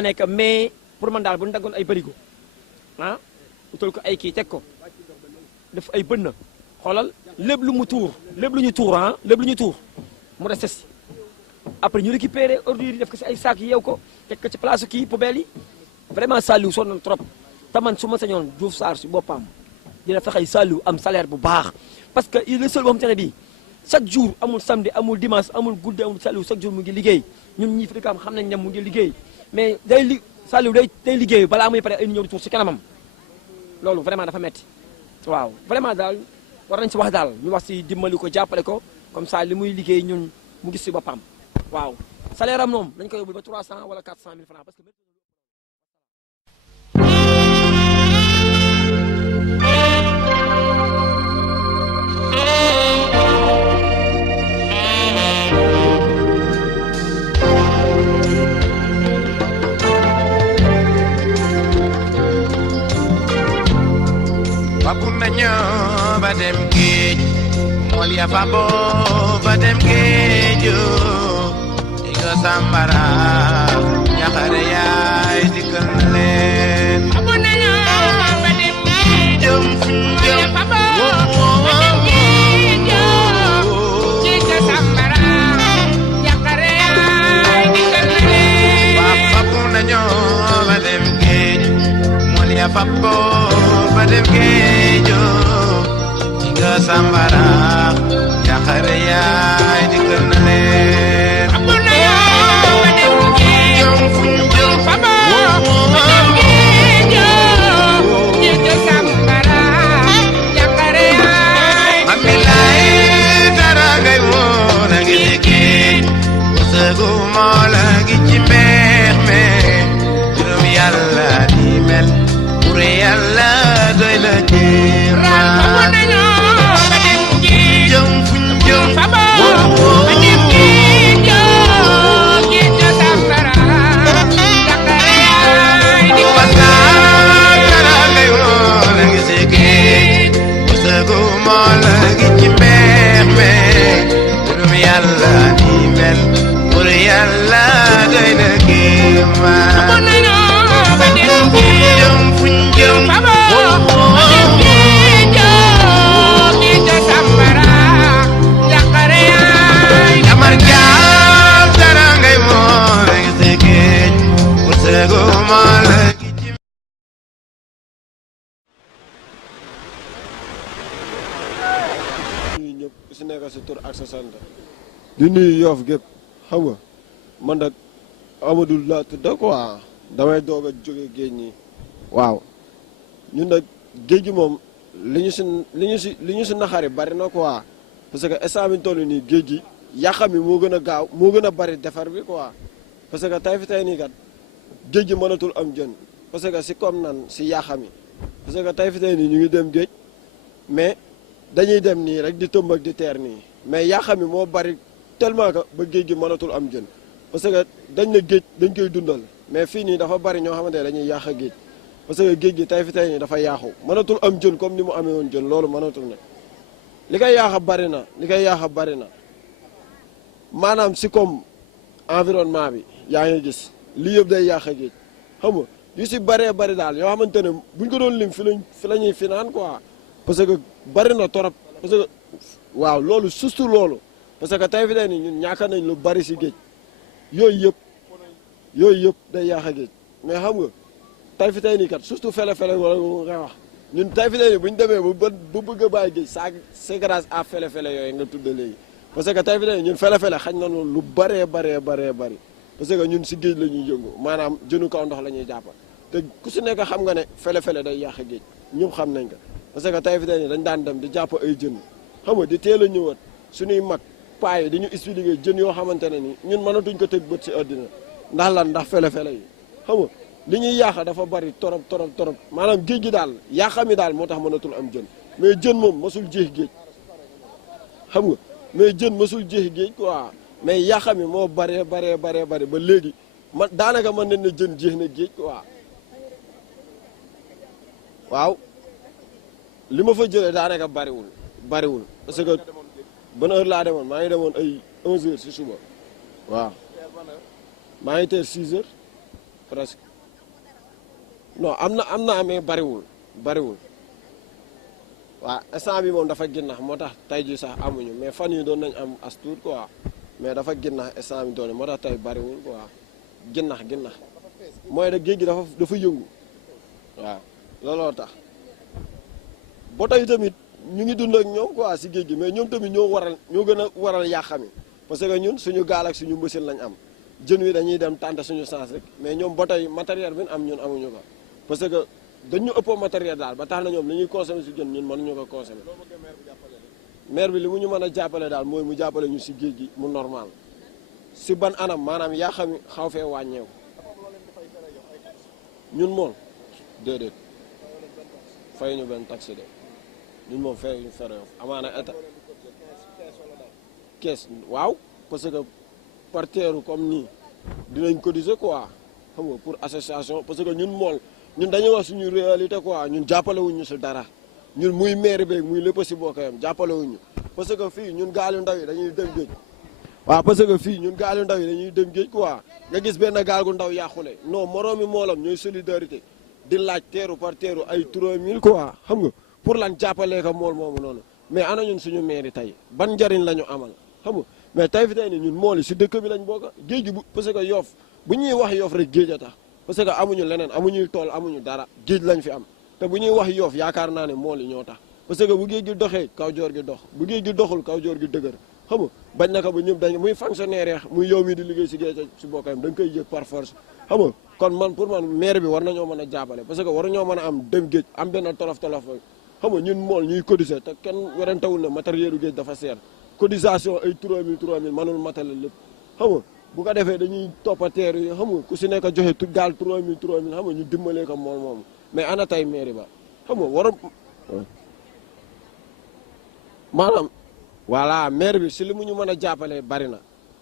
nekk mais pour man daal bu ñu daggoon ay bërigo utal ko ay kii teg ko def ay bënn xoolal lépp lu ñu tuur lépp lu ñu tuur mu resté si après ñu récupérer ordures yi def ko si ay sacs yeew ko teg ko ci place kii poubelle yi vraiment Saliou sonn na trop te man su ma sañoon Diouf Sarr si boppam dina fexe Saliou am salaire bu baax parce que il est seul boo xamante ne bii chaque jour amul samedi amul dimanche amul guddi amul Saliou chaque jour mu ngi liggéey ñun ñii fi xam nañ ne mu ngi liggéey mais Saliou day liggéey balaa muy pare ay ñëw di tuur si kanamam loolu vraiment dafa metti waaw vraiment daal war nañ si wax daal ñu wax si dimbali ko jàppale ko comme ça li muy liggéey ñun mu gis si boppam waaw salaire am moom dañ koy yóbbu ba 300 wala 400 000 francs parce que Wapu nañu ba dem géej mool ya fa boo ba dem géej iga sambara ñaxare yaay dikkal na leen wapu nañu ba dem géej jëm mool ya fa boo ba dem géej iga sambara ñaxare yaay dikkal na leen wapu nañu ba dem géej mool ya fa boo ba dem géej iga sambara yaxare teguma léegi ci nuyu ñëpp ku si nekk si tur ak sa sant di nuyu Yoff gépp xam nga man nag Amadou laa tudd quoi damay doog a jóge géej ñi waaw ñun nag géej gi moom li ñu si naxari bari na quoi parce que instant bi ñu toll nii géej gi yàqam mi moo gën a gaaw moo gën a bari defar bi quoi parce que tey fi tey nii kat géej gi mënatul am jën parce que si comme nan si yàqam mi parce que tey fi tey nii ñu ngi dem géej mais dañuy dem nii rek di tëmb ak di teer nii mais yàqam mi moo bari tellement que ba géej gi mënatul am jën parce que dañ ne géej dañ koy dundal mais fii nii dafa bari ñoo xamante ne dañuy yàq géej parce que géej gi tey fi tey nii dafa yàqu mënatul am jën comme ni mu amee woon jën loolu mënatul ne li koy yàq bari na li koy yàq bari na maanaam si comme environnement bi yaa ngi gis lii yëpp day yàq géej xam nga yu si bëree bëri daal yoo xamante ne buñ ko doon lim fi la ñuy finaan quoi parce que bëri na torop parce que waaw loolu surtout loolu parce que tey fi tey nii ñun ñàkk nañ lu bëri si géej yooyu yëpp day yàq géej mais xam nga tey fi tey nii kat surtout fele-fele wala nga wax ñun tey fi tey nii bu ñu demee ba bëgg a bàyyi géej c'est grâce à fele-fele yooyu nga tudda léegi parce que tey fi tey ñun fele-fele xañ na lu bëree bëri parce que ñun si géej la ñuy yëngu maanaam jënu kaw ndox la ñuy jàppa te ku si nekk xam nga ne fele-fele day yàq géej ñëpp xam nañ ko parce que tey fi tey nii dañ daan dem di jàpp ay jën xam nga di teel a ñëwaat suñuy mag paa yi di ñu expliquer jën yoo xamante ne ni ñun mënatuñ ko teg bët si àddina ndax lan ndax fele-fele yi xam nga li ñuy yàq dafa bari torop maanaam géej gi daal yàqami daal moo tax mënatul am jën mais jën moom mësul jeex géej xam nga mais jën mësul jeex géej quoi mais yàqami moo bari ba léegi man daanaka mën nañ ne jën jeex na géej quoi waaw li ma fa jëlee daanaka bariwul parce que ban heure laa demoon maa ngi demoon ay 11h si suba waaw maa ngi teer 6h presque non am na amee bariwul waaw instant bi moom dafa ginnax moo tax tey jii sax amuñu mais fan yi doon nañ am as tuut quoi mais dafa ginnax instant bi doon moo tax tey bariwul quoi ginnax mooy da géej gi dafa yëngu waaw looloo tax ba tey tamit ñu ngi dund ak ñoom quoi si géej gi mais ñoom tamit ñoo gën a waral yàqami parce que ñun suñu gaal ak suñu machine lañ am jën wi dañuy dem tànte suñu sens rek mais ñoom ba tey matériel bi am ñun amuñu ko parce que dañu ëppoo matériel daal ba tax na ñoom li ñuy consommer si jën ñun mënuñu ko consommer maire bi li mu ñu mën a jàppale daal mooy mu jàppale ñu si géej gi mu normal si ban anam maanaam yàqami xaw fee wàññeeku ñun moom déedéet fay ñu benn taxe de ñun moom fay ñu fere amaana état kees waaw parce que par teeru comme nii dinañ cotiser quoi xam nga pour association parce que ñun dañuy wax suñu réalité quoi ñun jàppale wuñ ñu si dara ñun muy maire beeg muy lépp si bokkayam jàppale wuñ ñu parce que fii ñun gaalu ndaw yi dañuy dem géej waaw parce que fii ñun gaalu ndaw yi dañuy dem géej quoi nga gis benn gaal gu ndaw yàqule non moroomi moolam ñooy solidarité di laaj teeru par teeru ay 3000 quoi xam nga pour lan jàppalee ko mool moomu noonu mais ana ñun suñu maire tey ban njariñ la ñu amal xam nga mais tey fi tey ni ñun mool yi si dëkk bi lañ bokk géej gi parce que Yoff bu ñuy wax Yoff rek géej a tax parce que amuñu leneen amuñuy tool amuñu dara géej lañ fi am te bu ñuy wax Yoff yaakaar naa ne mool yi ñoo tax parce que bu géej gi doxee kaw joor gi dox bu géej gi doxul kaw joor gi dëgër xam nga bañ na ko ba ñëpp dañ muy fonctionnaire yeex muy yow mi di liggéey si géej si bokkayam da nga koy yëg par force xam nga kon man pour man maire bi war nañoo mën a jàppale parce que waruñoo mën a am dem géej am benn tolof xam nga ñun mool ñuy cotiser te kenn werantewul ne matériel u géej dafa seer cotisation ay 3000 mënul matale lépp xam nga bu ko defee dañuy toppa teer yi xam nga ku si nekk joxe gaal 3000 xam nga ñu dimbalee ko mool moomu mais ana tey mairie ba xam nga waroon maanaam voilà maire bi si li mu ñu mën a jàppale bari na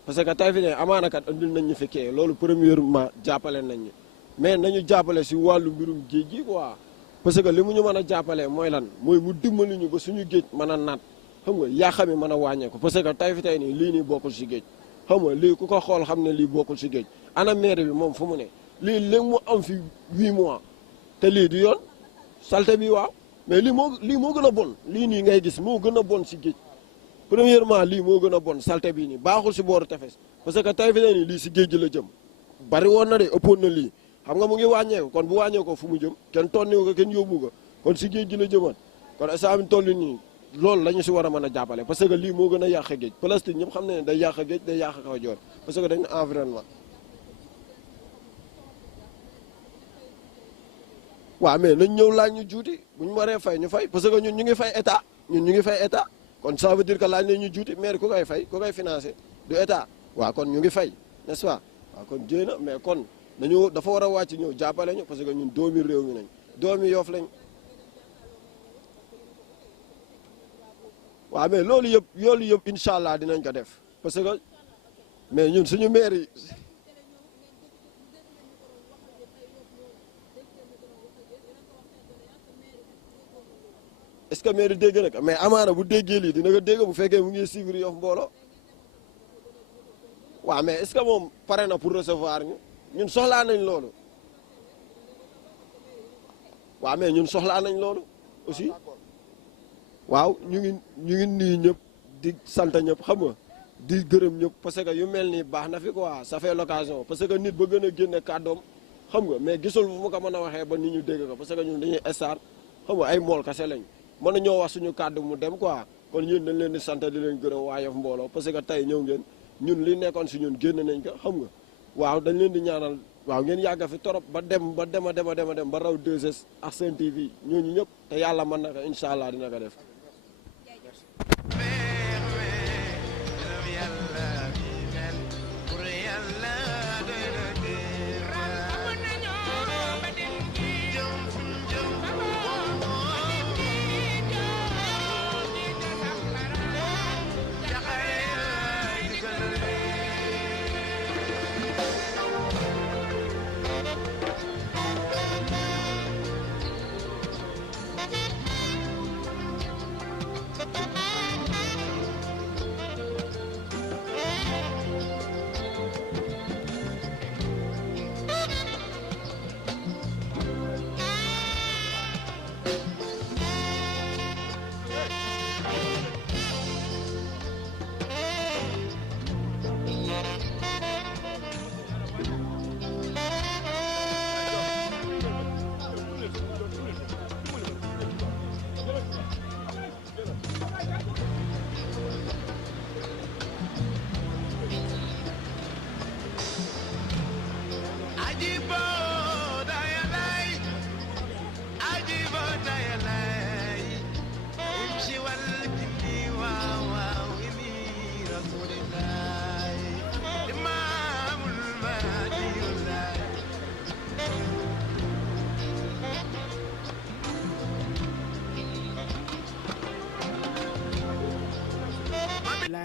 parce que tey fi ne amaana kat andil nañ ñu fekkee loolu premièrement jàppale nañ ñu mais nañu jàppale si wàllu mbirum géej gi quoi parce que li mu ñu mën a jàppale mooy lan mooy mu dimbali ñu ba suñu géej mën a naat xam nga yàqami mën a wàññeeku parce que tey fi tey nii lii nii bokkul si géej xam nga lii ku ko xool xam ne lii bokkul si géej ana maire bi moom fu mu ne lii léegi mu am fi 8 mois te lii du yoon salte bi waaw mais lii moo gën a bon lii nii ngay gis moo gën a bon si géej premièrement lii moo gën a bon salte bii nii baaxul si booru tefes parce que tey fi ne nii lii si géej gi la jëm bari woon na de ëppoon na lii xam nga mu ngi wàññeeku kon bu wàññeeku fu mu jëm kenn tonniwu ko kenn yóbbu ko kon si géej gi la jëmoon kon instant bi toll nii loolu la ñu si war a mën a jàppale parce que lii moo gën a yàq géej plastique ñëpp xam ne day yàq géej day yàq kaw joor parce que dañ ne environnement. waaw mais nañ ñëw laaj ñu juuti bu ñu waree fay ñu fay parce que ñun ñu ngi fay état ñun ñu ngi fay état kon ça veut dire que laaj nañ ñu juuti maire ku koy fay ku koy financé du état waaw kon ñu ngi fay n'est-ce pas waaw kon jéem na mais kon nañu dafa war a wàcc ñëw jàppale ñu parce que ñun doomi réew mi nañ doomi Yoff lañ. waaw mais loolu yëpp incha allah dinañ ko def parce que mais ñun suñu maire yi. est-ce que maire yi dégg na ko mais amaana bu déggee lii dina ko dégg bu fekkee mu ngi suivre Yoff Mbollo waaw mais est-ce que moom pare na pour recevoir ñu ñun soxlaa nañ loolu waaw mais ñun soxlaa nañ loolu aussi waaw ñu ngi nuyu ñëpp di sant ñëpp xam nga di gërëm ñëpp parce que yu mel nii baax na fi quoi ça fait l'occasion parce que nit ba gën a génne kàddoom xam nga mais gisul fu mu ko mën a waxee ba nit ñu dégg ko parce que ñun dañuy star xam nga ay mool kase lañ mën na ñoo wax suñu kàddu mu dem quoi kon ñun dañ leen di sant di leen gërëm waa Yoff Mbollo parce que tey ñëw ngeen ñun li nekkoon si ñun génn nañ ko xam nga waaw dañ leen di ñaanal waaw ngeen yàgg fi torop ba dem ba raw 2S ak Sen TV ñooñu ñëpp te yàlla mën na ko incha allah dina ko def.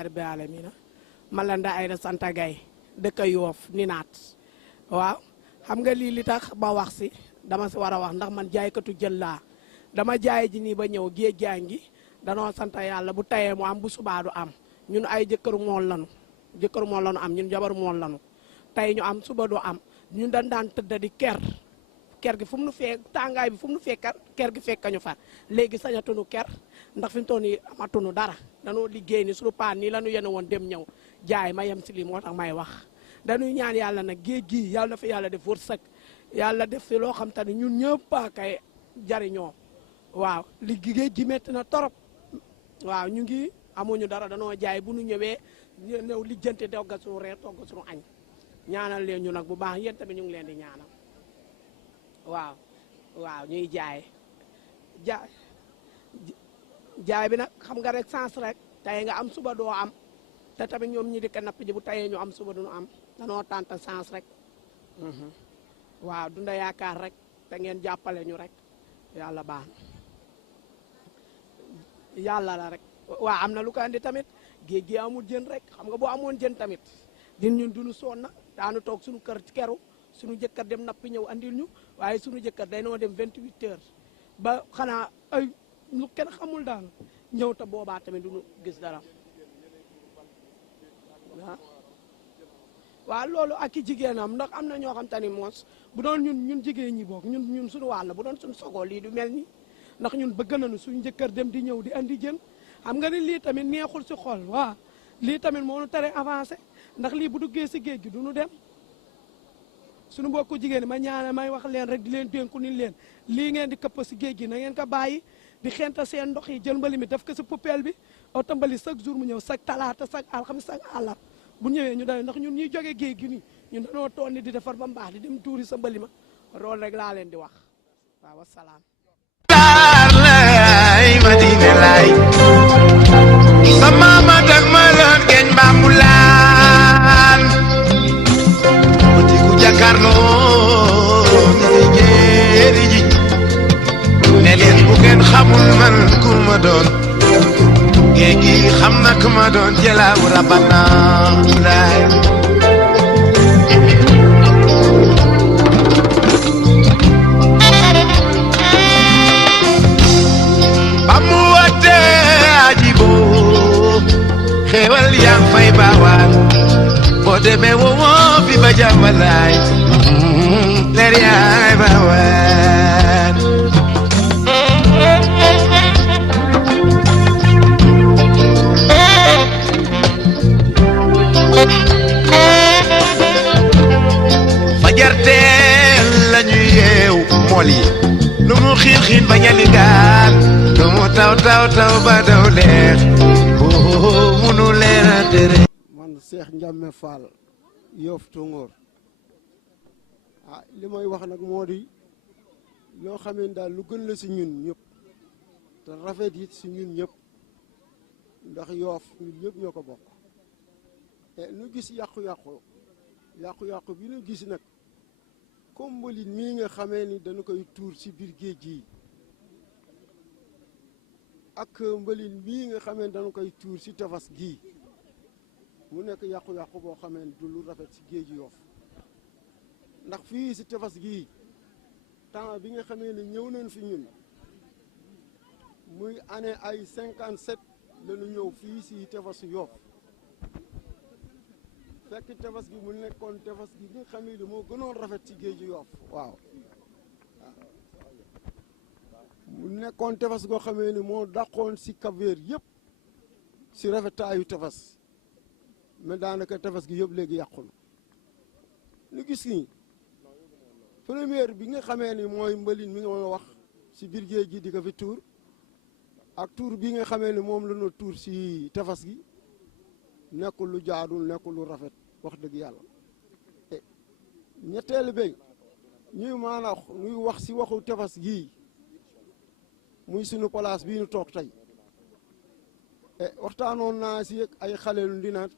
rabbi alamina man la Ndeye Aida Santa Gaye dëkk Yoff Ninaat waaw xam nga lii li tax ba wax si dama si war a wax ndax man jaaykatu jën laa dama jaay ji nii ba ñëw géej gaa ngi danoo sant yàlla bu tayee mu am bu subaa du am ñun ay jëkkëru mool lanu am ñun jabaru mool lanu tey ñu am suba du am ñun dañ daan tëdd di ker gi fu mu nu fekk tàngaay bi fu mu nu fekk ker gi fekk ñu fa léegi sañatunu ker ndax fi mu toll nii amatunu dara danoo liggéey ni suñu paan nii la ñu yene woon dem ñëw jaay ma yem si lii moo tax may wax dañuy ñaan yàlla nag géej gi yàlla na fi yàlla def wërsëg yàlla def fi loo xam te ne ñun ñëpp a kay jariñoo waaw li géej gi métti na torop waaw ñu ngi amuñu dara danoo jaay bu ñu ñëwee ñëw lijjanti togga suñu reer togga suñu añ ñaanal leen ñu nag bu baax yéen tamit ñu ngi leen di ñaanal waaw ñuy jaay jaay bi nag xam nga rek sens rek tey nga am suba doo am te tamit ñoom ñi di ko napp ji bu tayee ñu am suba duñu am danoo tànta sens rek waaw dunda yaakaar rek te ngeen jàppale ñu rek yàlla baax na yàlla la rek waaw am na lu ko andi tamit géej gi amul jën rek xam nga boo amoon jën tamit din ñun duñu sonn daanu toog suñu kër ci keru suñu jëkkër dem nappi ñëw andil ñu waaye suñu jëkkër dañoo dem 28 heures ba xanaa ay lu kenn xamul daal ñëw te boobaa tamit duñu gis dara waaw loolu ak i jigéenam ndax am na ñoo xam te ni moos bu doon ñun jigéen ñi boog ñun suñu wàll bu doon suñu sogoo lii du mel ni ndax ñun bëgg nañu suñu jëkkër dem di ñëw di andi jën xam nga ni lii tamit neexul si xol waaw lii tamit moo nu tere avancé ndax lii bu duggee si géej gi du nu dem suñu mbokku jigéen ma ñaane may wax leen rek di leen dénku ni leen lii ngeen di këpp si géej gi na ngeen ko bàyyi di xenta seen ndox yi jël mbali mi def ko si poubelle bi oto mbali chaque jour mu ñëw chaque talaata chaque alxames chaque àllar bu ñëwee ñu doy ndax ñun ñuy jóge géej gi nii ñun dañoo toon ni di defar ba mbaax di dem tuuri sa mbali ma loolu rek laa leen di wax waaw wasalaam Madina lay sama matak malon gen bamulan oti ku jakarlo ni jeeri ji ne leen bu ngeen xamul man ku ma doon géegi xam na ku ma doon jalaaw rabana lay xewal yang fay baawaan boo demee woo fi ba jàmbalaay leer yaay baawaan fajarteel lañu yeew mool yi lu mu xiin xiin ba ñali gaal lu mu taw taw taw ba daw leer munu leen a tere. man Cheikh Ndiamé Fall Yoff Tongoor li may wax nag moo di loo xamee ne daal lu gën la si ñun ñëpp te rafet it si ñun ñëpp ndax Yoff ñun ñëpp ñoo ko bokk te nu gis yàqu-yàqu bi nu gis nag comme mbalit mii nga xamee ni dañu koy tuur si biir géej gi ak mbalit mii nga xamee ni dañu koy tuur si tefas gii mu nekk yàqu-yàqu boo xamee ni du lu rafet si géeju Yoff ndax fii si tefas gii temps bi nga xamee ne ñëw nañ fi ñun muy année ay 57 lañu ñëw fii si tefasu Yoff fekk tefas gi mu nekkoon tefas gi nga xamee ni moo gënoon rafet si géeju Yoff waaw mu nekkoon tefas goo xamee ni moo dàqoon si Cap-Vert yëpp si rafetaayu tefas mais daanaka tefas gi yëpp léegi yàqu na ñu gis ni première bi nga xamee ni mooy mbalit mi nga wax si biir géej gi di ko fi tuur ak tuur bi nga xamee ni moom la ñu tuur si tefas gi nekkul lu jaadul nekkul lu rafet wax dëgg yàlla ñetteelu bi ñuy maanaam ñuy wax si waxu tefas gii muy sunu place bii ñu toog tey waxtaanoon naa si ay xale lu ndinaat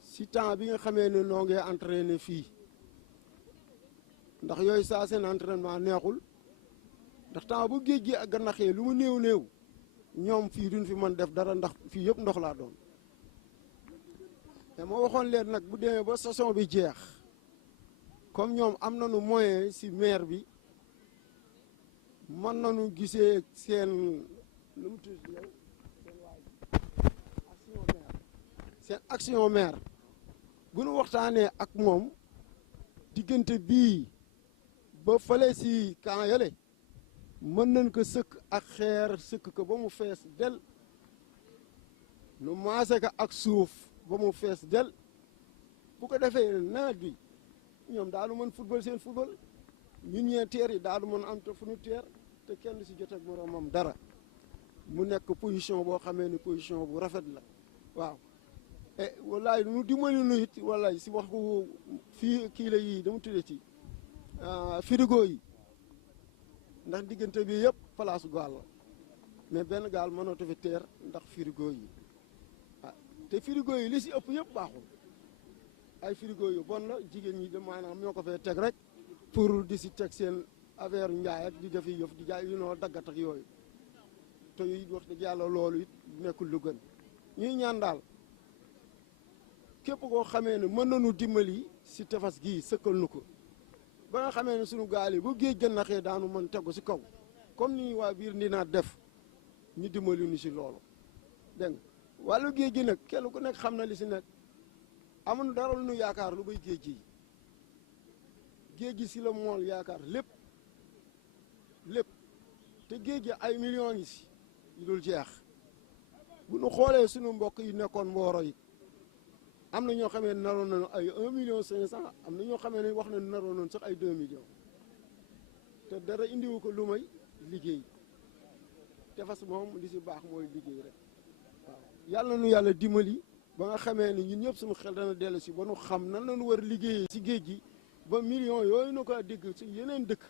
si temps bi nga xamee ne noo ngi entraîné fii ndax yooyu saa seen entraînement neexul ndax temps bu géej gi ak gannaxee lu mu néew ñoom fii duñ fi mën def dara ndax fii yëpp ndox laa doon te ma waxoon leen nag bu demee ba saison bi jeex comme ñoom am nañu moyen si maire bi mën nañu gisee seen lu mu tudd yow seen action maire bu nu waxtaanee ak moom diggante bii ba fële si camp yële mën nañ ko sëkk ak xeer sëkk ko ba mu fees del nu maase ko ak suuf ba mu fees del bu ko defee nawet bi ñoom daanu mën football seen football ñun ñee teer yi daanu mën am te fu ñu teer te kenn si jot ak moroomam dara mu nekk position boo xamee ni position bu rafet la waaw wallaay nu dimbali nu it wallaay si waxu fii kii la yii dama tuddee ci frigo yi ndax diggante bi yëpp place gaal la mais benn gaal mënatu fi teer ndax frigo yi te frigo yi li si ëpp yëpp baaxul ay frigo yu bon la jigéen ñi de maanaam ñoo ko fee teg rek pour di si teg seen affaire njaay ak di defi yëf di jaay yu noo daggat ak yooyu te yu wax dëgg yàlla loolu it nekkul lu gën ñuy ñaan daal képp koo xamee ne mën nañu dimbali si tefas gii sëkkal nu ko ba nga xamee ne sunu gaal yi bu géej gën naxee daanu mën tegu si kaw comme ni waa biir ndinaat def ñu dimbali nu si loolu dégg nga wàllu géej gi nag kenn ku nekk xam na li si nekk amuñu dara lu nu yaakaar lu bay géej gi si la mool yaakaar lépp te géej gi ay millions ngi si yu dul jeex bu nu xoolee sunu mbokk yi nekkoon Mboro yi am na ñoo xamee ne naroon nañu ay 1,5 million am na ñoo xamee ne wax nañu naroon nañu sax ay 2 millions te dara indiwu ko lu may liggéey tefes moom li si baax mooy liggéey rek waaw yàlla nu yàlla dimbali ba nga xamee ne ñun ñëpp suñu xel dana dellu si ba nu xam nan lañu war liggéeyee si géej gi ba millions yooyu nu ko dégg si yeneen dëkk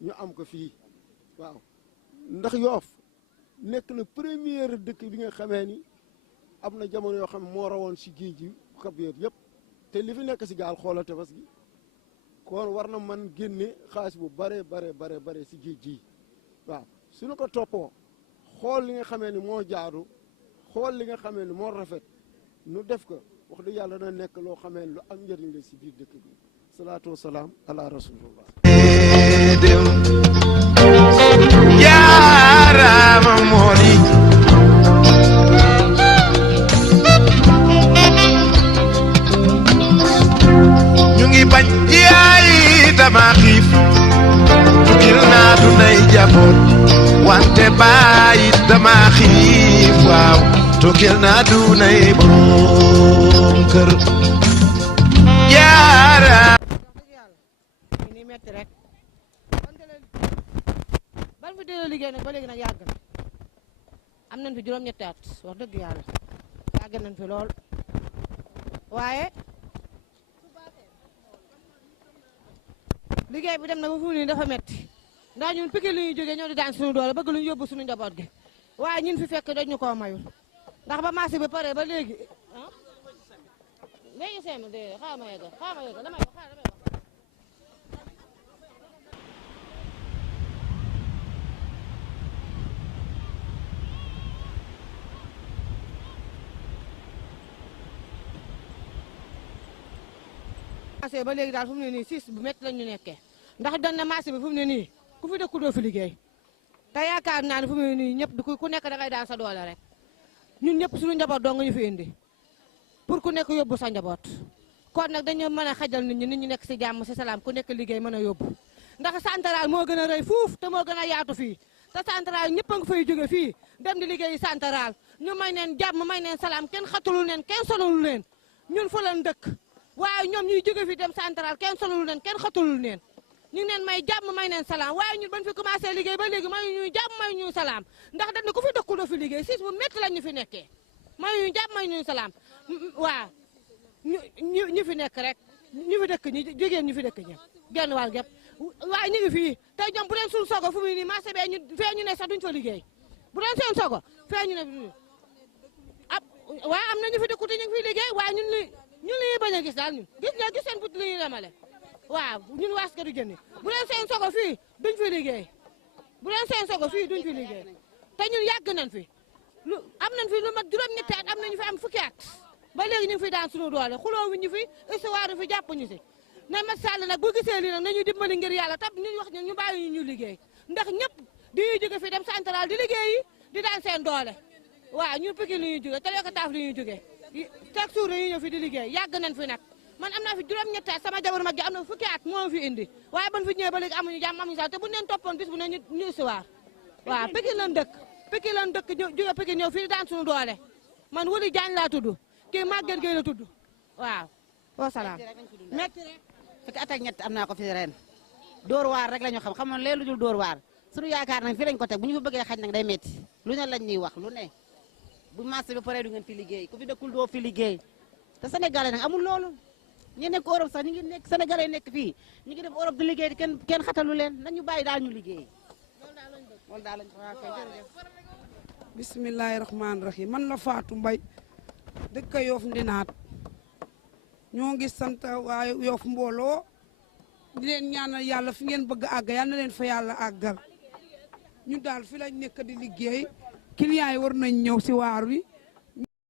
ñu am ko fii waaw ndax Yoff nekk na première dëkk bi nga xamee ni am na jamono yoo xam ne moo rawoon si géej gi xabeer yëpp te li fi nekk si gaal xoolal tefes gi kon war na man génne xaalis bu bare si géej gi waaw suñu ko toppoo xool li nga xamee ni moo jaadu xool li nga xamee ni moo rafet nu def ko wax dëgg yàlla na nekk loo xamee ni lu am njëriñ la si biir dëkk bi salaatu wasalaam ala rasulullah jaaraama mooli ñu ngi bañ yaay dama xiif tukkil naa du nay jaboot wante bàyyi dama xiif waaw tukkil naa du nay borom kër jaara ni metti rek ban fi delloo liggéey nag ba léegi nag yàgg na am nañ fi juróom-ñetti at wax dëgg yàlla yàgg nañ fi lool waaye liggéey bi dem na ba fu mu ne dafa metti ndax ñun Pikine lu ñuy jógee ñoo di daan suñu doole bëgg lu ñu yóbbu suñu njaboot gi waaye ñun fi fekk dañ ñu koo mayul ndax ba marché bi pare ba léegi ah léegi seen de xaaral ma yeggal damay wax marché ba léegi daal fu mu ne nii siis bu métti lañ ñu nekkee ndax dañ na marché bi fu mu ne nii ku fi dëkku doo fi liggéey te yaakaar naa ne fu mu ne nii ñëpp ku nekk da ngay daan sa doole rek ñun ñëpp suñu njaboot doo nga ñu fi indi pour ku nekk yóbbu sa njaboot kon nag dañoo mën a xajal nit ñi nekk si jàmm si salaam ku nekk liggéey mën a yóbbu ndax central moo gën a rëy fuuf te moo gën a yaatu fii te central ñëpp a nga fay jóge fii dem di liggéeyi central ñu may neen jàmm may neen salaam kenn xatulul leen kenn sonalul leen ñun fa lañ dëkk waaye ñoom ñuy jóge fii dem central kenn sonalul leen kenn xatulul leen ñu ngi leen may jàmm may neen salaam waaye ñun ban fi commencé liggéey ba léegi may ñuy jàmm may ñuy salaam ndax dañ ne ku fi dëkkul doo fi liggéey siis bu métti lañ ñu fi nekkee may ñuy jàmm may ñuy salaam waaw ñu fi nekk rek ñu fi dëkk ñi jigéen ñu fi dëkk ñi genn wàll gépp waaye ñu ngi fii tey ñoom bu deen suñu sogo fu mu nii marché bee ñu fee ñu ne sax duñ fa liggéey bu deen seen sogo fee ñu ne waaye am na ñu fi dëkku te ñu ngi fiy liggéey waaye ñun li bañ a gis daal ñun gis seen but li ñuy demale waaw ñun waas ka du jënd bu deen seen sogo fii duñ fi liggéey bu deen seen sogo fii duñ fi liggéey te ñun yàgg nañ fi am nañ fi lu mat juróom-ñetti at am nañu fi am fukki at ba léegi ñu ngi fi daan suñu doole xuloo wi ñu fi histoire fi jàpp ñu si ne Macky Sall nag bu gisee lii nag nañu dimbali ngir yàlla tab ñu wax ñu bàyyi ñu liggéey ndax ñëpp dañuy jóge fi dem central di liggéeyi di daan seen doole waaw ñu Pikine li ñuy jóge te ko taaf li ñuy jóge chaque jour dañuy ñëw fi di liggéey yàgg nañ fi nag man am naa fi juróom-ñetti at sama jabar mag gi am na fukki at moo fi indi waaye ban fi ñëwee ba léegi amuñu jàmm amuñu sax te bu neen toppoon bis bu ne ñu histoire waaw Pikine lan dëkk jóge Pikine ñëw fii daan suñu doole man Wuli Jaañ laa tudd kii Maguette Gueye la tudd waaw wa salaam metti rek fukki at ak ñett am naa ko fi ren dóor waar rek la ñu xam nga leen lu dul dóor waar suñu yaakaar nag fii lañ ko teg bu ñu fi bëggee xaj nag day metti lu ne lañ ñuy wax lu ne bu marché bi pare du ngeen fi liggéey ku fi dëkkul doo fi liggéey te sénégalais nag amul loolu ñu nekk Europe sax ñu ngi nekk sénégalais nekk fii ñu ngi dem Europe di liggéey kenn xatalu leen nañu bàyyi daal ñu liggéey loolu daal lañ waaw kay jërëjëf bismillahi rahmaani rahim man la Fatou Mbaye dëkk Yoff Ndinaat ñoo ngi sant waa Yoff mbooloo di leen ñaanal yàlla fi ngeen bëgg àgg yal na leen fa yàlla àggal ñu daal fi lañ nekk di liggéey clients yi war nañ ñëw si waar wi